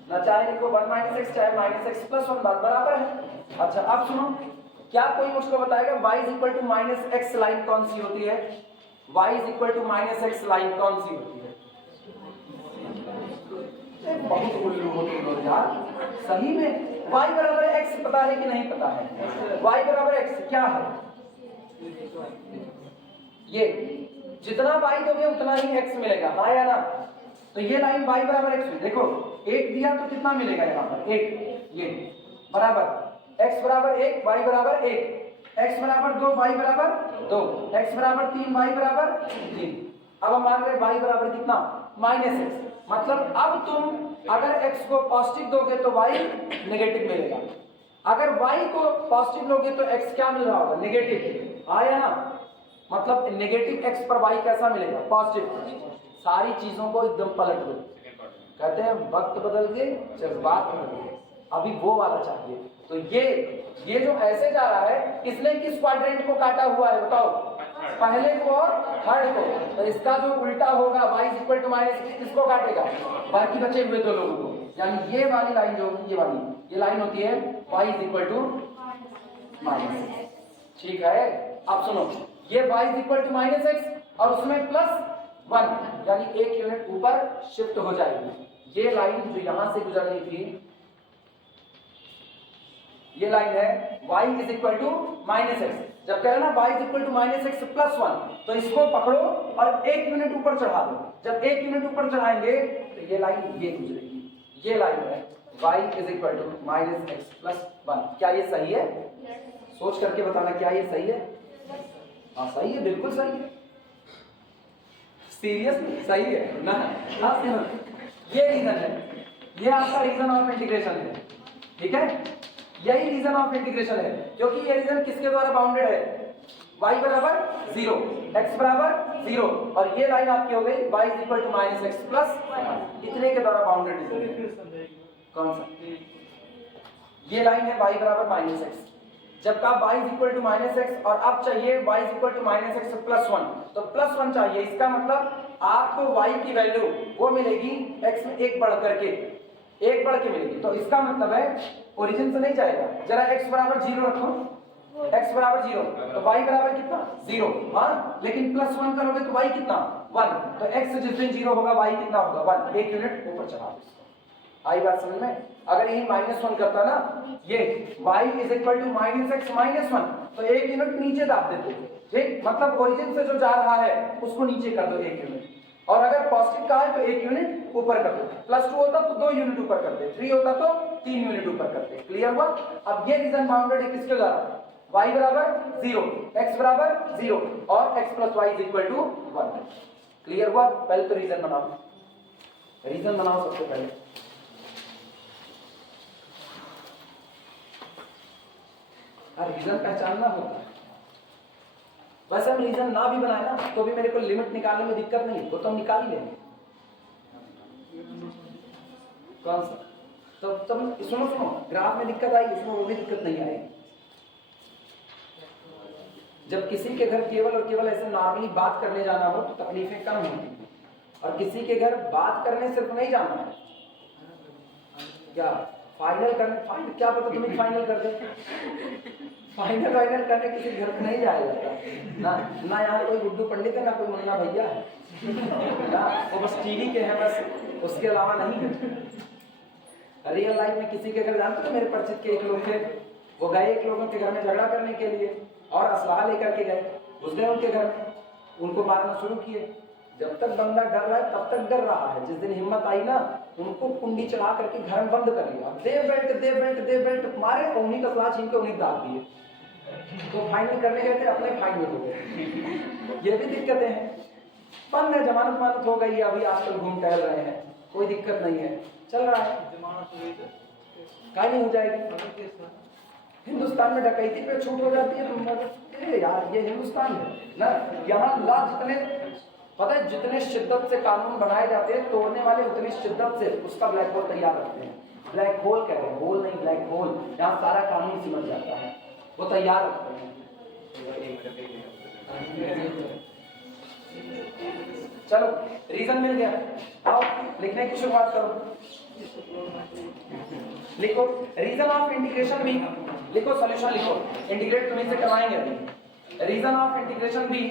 ना, चाहे लिखो 1 माइनस एक्स चाहे माइनस एक्स प्लस 1, बात बराबर है। अच्छा अब सुनो, क्या कोई मुझको बताएगा y is equal to minus x line कौन सी होती है, y is equal to minus x line कौन सी होती है, बहुत उल्लू होती है यार, सही में y बराबर x पता है कि नहीं पता है, y बराबर x क्या है, ये जितना y दोगे उतना ही x मिलेगा, हाँ या ना। तो ये लाइन y बराबर x, देखो 1 दिया तो कितना मिलेगा यहाँ पर 1, ये बराबर x बराबर 1, y बराबर 1, x बराबर 2, y बराबर 2, x बराबर 3, y बराबर 3। अब हम मान रहे y बराबर कितना, माइनस एक्स, मतलब अब तुम अगर x को पॉजिटिव दोगे तो y नेगेटिव मिलेगा, अगर y को पॉजिटिव लोगे तो x क्या मिल रहा होगा, नेगेटिव, आया ना। मतलब नेगेटिव x पर y कैसा मिलेगा, पॉजिटिव। सारी चीजों को एकदम पलट दो, कहते हैं वक्त बदल गए जज्बात बदल गए, अभी वो वाला चाहिए। तो ये जो ऐसे जा रहा है, इसने किस क्वाड्रेंट को काटा हुआ है बताओ, पहले को और थर्ड को, तो इसका जो उल्टा होगा y is equal to minus किसको काटेगा, बाकी बचे हुए दो लोगों को, यानी ये वाली लाइन जो होगी, ये वाली, ये लाइन होती है y is equal to minus, ठीक है। अब सुनो, ये y is equal to minus x और उसमें प्लस 1, यानी 1 यूनिट ऊपर शिफ्ट हो जाएगी। ये लाइन जो यहां से गुजरनी थी, ये लाइन है y is equal to minus x, जब कह रहे ना y is equal to minus x plus 1, तो इसको पकड़ो और 1 यूनिट ऊपर चढ़ा दो, जब 1 यूनिट ऊपर चढ़ाएंगे तो ये लाइन ये गुजरेगी, ये लाइन है y is equal to minus x plus 1। क्या ये सही है, सोच करके बताना, क्या ये सही है, हाँ सही है, बिल्कुल सही है, सीरियसली सही है ना। हाँ ये रीजन है, ये आपका रीजन ऑफ इंटीग्रेशन है, ठीक है, यही रीजन ऑफ इंटीग्रेशन है, क्योंकि ये रीजन किसके द्वारा बाउंडेड है, y बराबर 0, x बराबर 0, और ये लाइन आपकी हो गई y is equal to minus x plus, इतने के द्वारा बाउंडेड है। कौन सा, ये लाइन है y बराबर माइनस एक्स, जब का y is equal to minus x और अब चाहिए y is equal to minus x plus 1, तो प्लस 1 चाहिए, इसका मतलब आपको y की वैल्यू वो मिलेगी x में एक बढ़ करके, एक बढ़ के मिलेगी, तो इसका मतलब है ओरिजिन से नहीं जाएगा, जरा x बराबर 0 रखो, x बराबर 0 तो y बराबर कितना 0, हाँ, लेकिन प्लस 1 करोगे तो y कितना 1, तो x जिस दिन 0 होगा y कितना होगा 1, 1 यूनिट ऊपर चढ़ा दो। आई बात समझ में, अगर यही -1 करता ना, ये y is equal to minus x minus 1, तो 1 यूनिट नीचे दाब देते, ठीक, मतलब ओरिजिन से जो जा रहा है उसको नीचे कर दो 1 यूनिट, और अगर पॉजिटिव का है तो 1 यूनिट ऊपर कर दो, +2 होता तो 2 यूनिट ऊपर करते, 3 होता तो 3 यूनिट ऊपर करते, क्लियर हुआ। अब ये रीजन बाउंडेड है किसके द्वारा, y बराबर 0, x बराबर 0 और x plus y is equal to 1, clear हुआ। पहले तो रीजन बनाओ, रीजन बनाओ सबसे पहले, रीजन पहचानना होता है, वैसे हम रीजन ना भी बनाए ना तो भी मेरे को लिमिट निकालने में दिक्कत नहीं, वो तो हम निकाल ही लेंगे। कौन सा, तो तुम सुनो ग्राफ में दिक्कत आई, इसमें वो भी दिक्कत नहीं आएगी। जब किसी के घर केवल और केवल ऐसे नॉर्मली बात करने जाना हो तो तकलीफें कम होती हैं, और किसी के घर बात करने सिर्फ नहीं जाना है, क्या फाइनल क्या पता तुम्हें फाइनल कर दे। फाइनल करने किसी घर पे नहीं जाया जाता ना यहाँ कोई गुड्डू पंडित है ना कोई मुन्ना भैया है ना, वो बस टीवी के हैं बस, उसके अलावा नहीं है। रियल लाइफ में किसी के घर जानते तो मेरे परिचित के एक लोग थे, वो गए एक लोगों के घर में झगड़ा करने के लिए और असलाह लेकर के गए, घुस गए उनके घर में, उनको मारना शुरू किए। जब तक बंदा डर रहा है तब तक डर रहा है, जिस दिन हिम्मत आई ना उनको कुंडी चढ़ा करके घर में बंद कर लिया, दे बेल्ट मारे और उन्हीं का सलाह छीन के उन्हीं दाग दिए। तो फाइनल करने गए थे, अपने फाइनल हो गए। ये भी दिक्कतें हैं। बंद है, जमानत मानत हो गई, अभी आजकल घूम टहल रहे हैं, कोई दिक्कत नहीं है, चल रहा है, काहे नहीं हो जाएगी। हिंदुस्तान में डकैती पे छूट हो जाती है, तुम यार ये हिंदुस्तान है ना, यहाँ ला जितने पता है जितने शिद्दत से कानून बनाए जाते हैं, तोड़ने वाले उतनी शिद्दत से उसका ब्लैक होल तैयार रखते हैं। ब्लैक होल कह रहे हैं, होल नहीं ब्लैक होल, यहाँ सारा कानून सिमट जाता है, वो तैयार रखते हैं। चलो रीजन मिल गया, आओ लिखने की शुरुआत करो। लिखो रीजन ऑफ इंटीग्रेशन बी, लिखो सॉल्यूशन लिखो, इंटीग्रेट तुम्हें से करवाएंगे अभी। Region of integration b,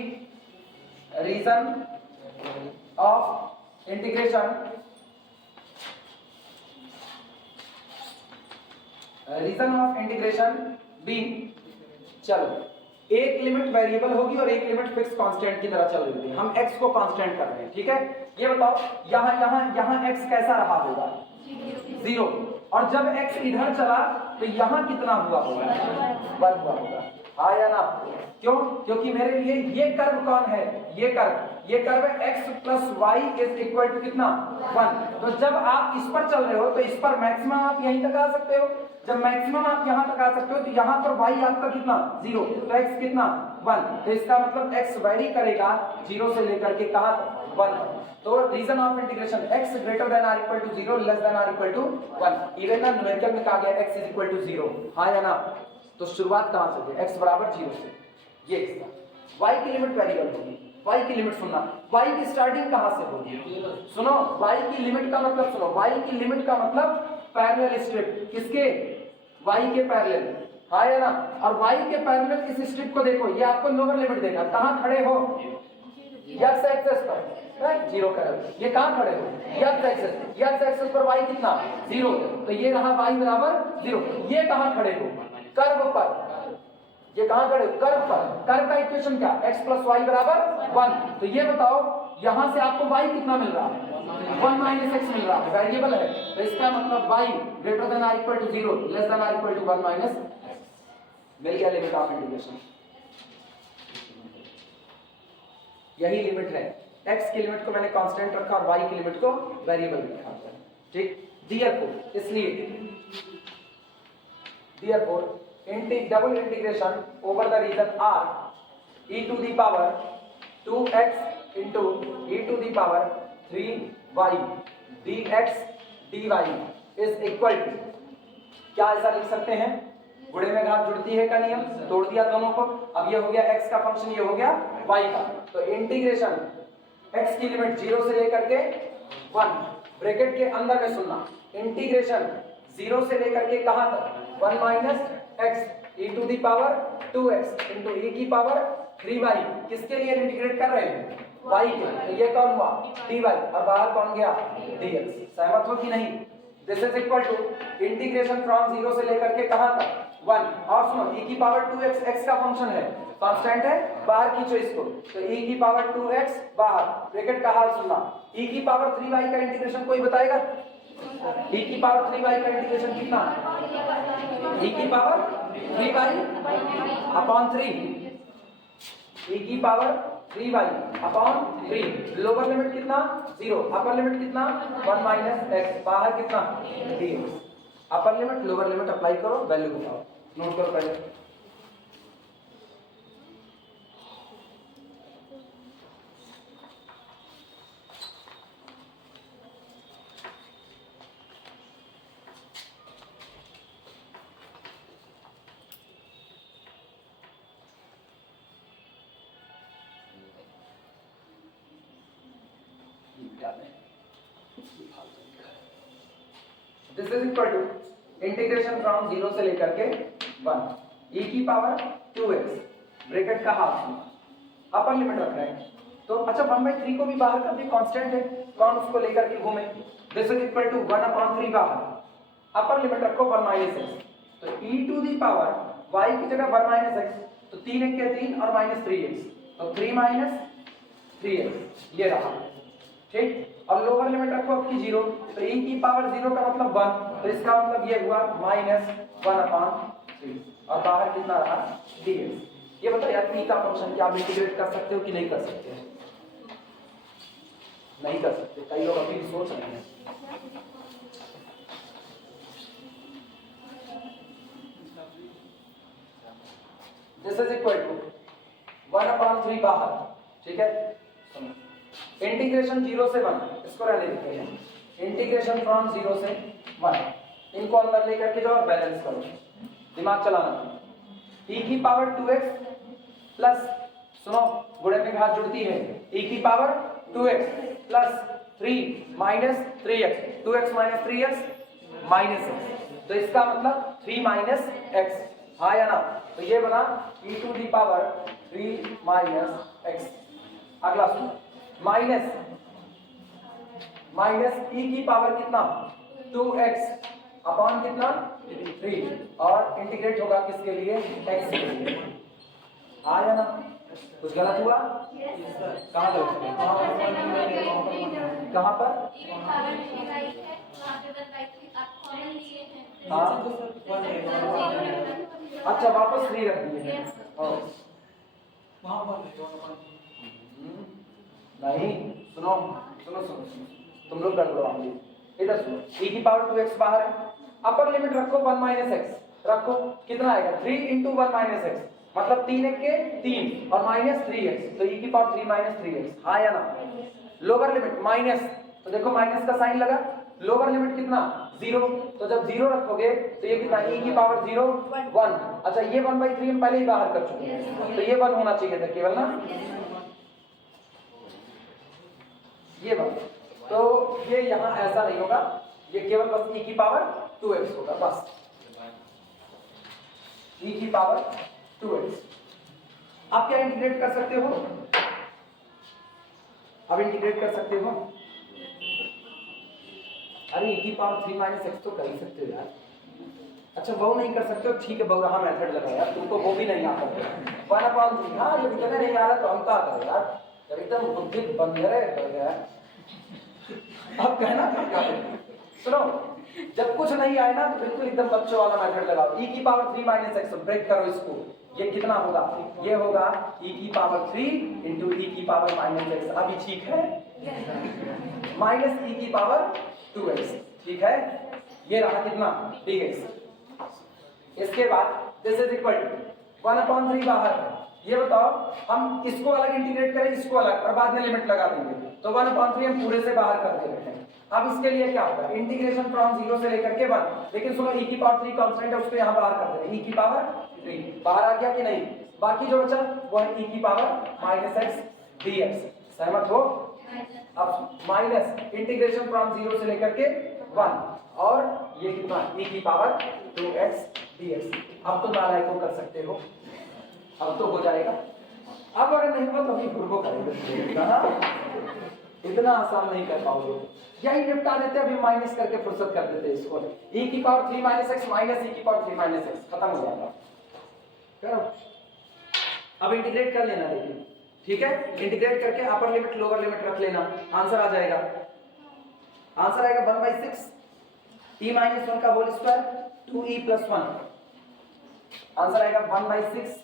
region of integration, region of integration b. चलो एक लिमिट वेरिएबल होगी और एक लिमिट फिक्स कांस्टेंट की तरह चल रही है, हम x को कांस्टेंट कर रहे हैं, ठीक है। ये बताओ यहाँ x कैसा रहा होगा, 0, और जब x इधर चला तो यहाँ कितना हुआ होगा, 1 हुआ होगा, हाँ या ना। क्यों? क्योंकि मेरे लिए ये कर्व कौन है, ये कर्व है x plus y is equal to कितना, 1। तो जब आप इस पर चल रहे हो तो इस पर मैक्सिमम आप यहीं तक आ सकते हो, जब मैक्सिमम आप यहां तक आ सकते हो तो यहां पर y आपका कितना, 0, तो x कितना, 1। तो इसका मतलब x वेरी करेगा 0 से लेकर के कहां तक, 1। तो region of integration x greater than or equal to 0 less than or equal to 1। Even ना न्यूमेरिकल में कहा गया x इज इक्वल टू 0, हाँ या ना। तो शुरुआत कहां से है, x बराबर 0 से, ये इसका y की लिमिट वेरिएबल होगी, y की लिमिट सुनना, y की स्टार्टिंग कहां से होगी, सुनो y की लिमिट का मतलब सुनो, y की लिमिट का मतलब पैरेलल स्ट्रिप, किसके, y के पैरेलल, हाँ या ना। और y के पैरेलल इस स्ट्रिप को देखो, ये आपको लोअर लिमिट देगा, कहां खड़े हो, x एक्सिस पर 0 करेगा, ये कहां खड़े हो, x एक्सिस पर y कितना, 0, तो ये रहा y बराबर 0। ये कहां खड़े हो, कर्व पर, ये कहां खड़े हो, कर्व पर। कर्व का इक्वेशन क्या, x प्लस वाई बराबर 1। तो ये बताओ यहां से आपको y कितना मिल रहा है, 1 माइनस x मिल रहा है, वेरिएबल है, तो इसका मतलब y greater than or equal to 0 less than or equal to 1 minus मिल गया लिमिट ऑफ इंटीग्रेशन। यही लिमिट है, x की लिमिट को मैंने कांस्टेंट रखा और y की लिमिट को वेरिएबल रखा, ठीक। देयरफॉर इसलिए therefore double integration over the region R e to the power 2x into e to the power 3y dx dy is equal to, क्या ऐसा लिख सकते हैं, गुणे में घात जुड़ती है का नियम, तोड़ दिया दोनों को। अब ये हो गया x का फंक्शन, ये हो गया y का, तो इंटीग्रेशन x की लिमिट 0 से लेकर के 1, ब्रैकेट के अंदर में सुनना, इंटीग्रेशन 0 से लेकर के कहां तक, 1 minus x e to the power 2x into e की पावर 3y, किसके लिए इंटीग्रेट कर रहे हैं, y के, तो ये कौन हुआ, dy, और बाहर कौन गया, dx। सहमत हो कि नहीं, this is equal to integration from 0 से लेकर के कहां तक, 1, और सुनो e की पावर 2x x का फंक्शन है, कांस्टेंट है, बाहर खींचो इसको, तो e की पावर 2x बाहर, ब्रैकेट का हाल सुनना, e की पावर 3y का इंटीग्रेशन कोई बताएगा, e की पावर 3y का इंटीग्रेशन कितना, e की पावर 3y अपॉन 3, e की power 3y upon 3, lower limit कितना 0, अपर लिमिट कितना 1 माइनस x, बाहर कितना dx। Upper limit lower limit apply करो, वैल्यू बताओ, नोट करो पहले। निकालने। This is equal to integration from 0 से लेकर के 1 e की पावर 2x ब्रैकेट का हाफ अपर लिमिट रख रहे हैं। तो अच्छा 1/3 को भी बाहर कर दिए, कांस्टेंट है, कौन उसको लेकर के घूमे। दिस इज इक्वल टू 1/3 बाहर, अपर लिमिट रखो 1 - x, तो e to the power y की जगह 1 - x, तो 3 1 के 3 और -3x, तो 3 - 3x ये रहा, ठीक। और लोअर लिमिट रखो आपकी 0, तो e की पावर 0 का मतलब 1, तो इसका मतलब ये हुआ -1/3 और बाहर कितना रहा dx। ये बताओ यार e का फंक्शन क्या आप इंटीग्रेट कर सकते हो कि नहीं कर सकते हैं? नहीं कर सकते, कई लोग अभी सोच रहे हैं। दिस इज इक्वल टू 1/3 बाहर, ठीक है। इंटीग्रेशन 0 से 1, इसको रहने देते हैं, इंटीग्रेशन फ्रॉम 0 से 1, इनको अंदर लेकर के जाओ और बैलेंस करो, दिमाग चलाना। e की पावर 2x प्लस, सुनो गुणे में घात जुड़ती है, e की पावर 2x plus 3 minus 3x, 2x minus 3x minus x, तो इसका मतलब 3 माइनस x, हाँ या ना। तो ये बना e to the power 3 minus x। अगला सुनो, माइनस e की पावर कितना 2x अपॉन कितना 3 और इंटीग्रेट होगा किसके लिए x के लिए, हाँ या ना। कुछ गलत हुआ? कहाँ गलत हुआ? कहाँ पर? हाँ अच्छा वापस 3 रख दिए नहीं, सुनो सुनो सुनो तुम लोग गड़बड़ाओगे, इधर सुनो। e की पावर 2x बाहर है, अपर लिमिट रखो 1 - x रखो, कितना आएगा 3 × 1 - x, मतलब 3 1 के 3 और -3x, तो e की पावर 3 - 3x, हाँ या ना। लोअर लिमिट माइनस, तो देखो माइनस का साइन लगा, लोअर लिमिट कितना 0, तो जब 0 रखोगे तो ये कितना e की पावर 0 1, अच्छा ये 1/3 हम पहले ही बाहर कर चुके हैं, तो ये 1 होना चाहिए था केवल ना, ये 1, तो ये यहाँ ऐसा नहीं होगा, ये केवल बस e की पावर 2x होगा, बस e की पावर 2x। आप क्या इंटीग्रेट कर सकते हो, अब इंटीग्रेट कर सकते हो, अरे e की पावर 3 - x तो कर ही सकते हो यार। अच्छा वो नहीं कर सकते हो, ठीक है, बहुरहा मेथड लगाया तुमको, वो भी नहीं आता 1/3, हाँ ये इतना नहीं आ रहा तो हम क्या करें यार, जब एकदम बुद्धि बंदरे कर गया। अब कहना क्या है, सुनो जब कुछ नहीं आए ना तो बिल्कुल एकदम बच्चों वाला मेथड लगाओ, e की पावर 3 - x, ब्रेक करो इसको, ये कितना होगा, ये होगा e की पावर 3 × e की पावर -x, अभी ठीक है, माइनस e की पावर 2x, ठीक है, ये रहा कितना dx। इसके बाद दिस इज इक्वल टू 1/3 बाहर है, ये बताओ हम इसको अलग इंटीग्रेट करें, इसको अलग, और बाद में लिमिट लगा देंगे, तो 1/3 हम पूरे से बाहर कर दे रहे हैं। अब इसके लिए क्या होगा, इंटीग्रेशन फ्रॉम 0 से लेकर के 1, लेकिन सुनो e की पावर 3 कांस्टेंट है, उसको यहाँ बाहर कर दे रहे हैं, e की पावर 3 बाहर आ गया कि नहीं, बाकी जो बचा वो है e की पावर -x dx, सहमत हो। अब माइनस इंटीग्रेशन फ्रॉम 0 से लेकर के 1, और ये कितना e की पावर 2x dx। अब तो नालायक को कर सकते हो, अब तो हो जाएगा, अब अगर नहीं हुआ तो अभी गुरबो करेंगे ना, इतना आसान नहीं कर पाओगे, यही निपटा देते, अभी माइनस करके फुर्सत कर देते इसको, e की पावर 3 - x माइनस e की पावर 3 - x, खत्म हो जाएगा। करो अब इंटीग्रेट कर लेना, देखिए ठीक है, इंटीग्रेट करके अपर लिमिट लोअर लिमिट रख लेना, आंसर आ जाएगा, आंसर आएगा 1/6 e - 1 का होल स्क्वायर 2e + 1, आंसर आएगा 1/6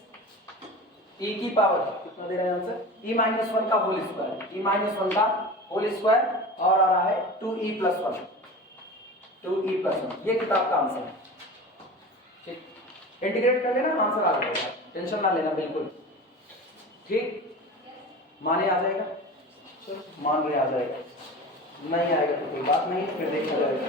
e की पावर कितना दे रहे हैं आंसर, e - 1 का होल स्क्वायर, e - 1 का होल स्क्वायर, और आ रहा है 2e + 1, 2e + 1, ये किताब का आंसर है, ठीक, इंटीग्रेट कर लेना, आंसर आ जाएगा, टेंशन ना लेना बिल्कुल, ठीक, माने आ जाएगा, मान रहे आ जाएगा, नहीं आएगा तो कोई बात नहीं, फिर देखा जाएगा।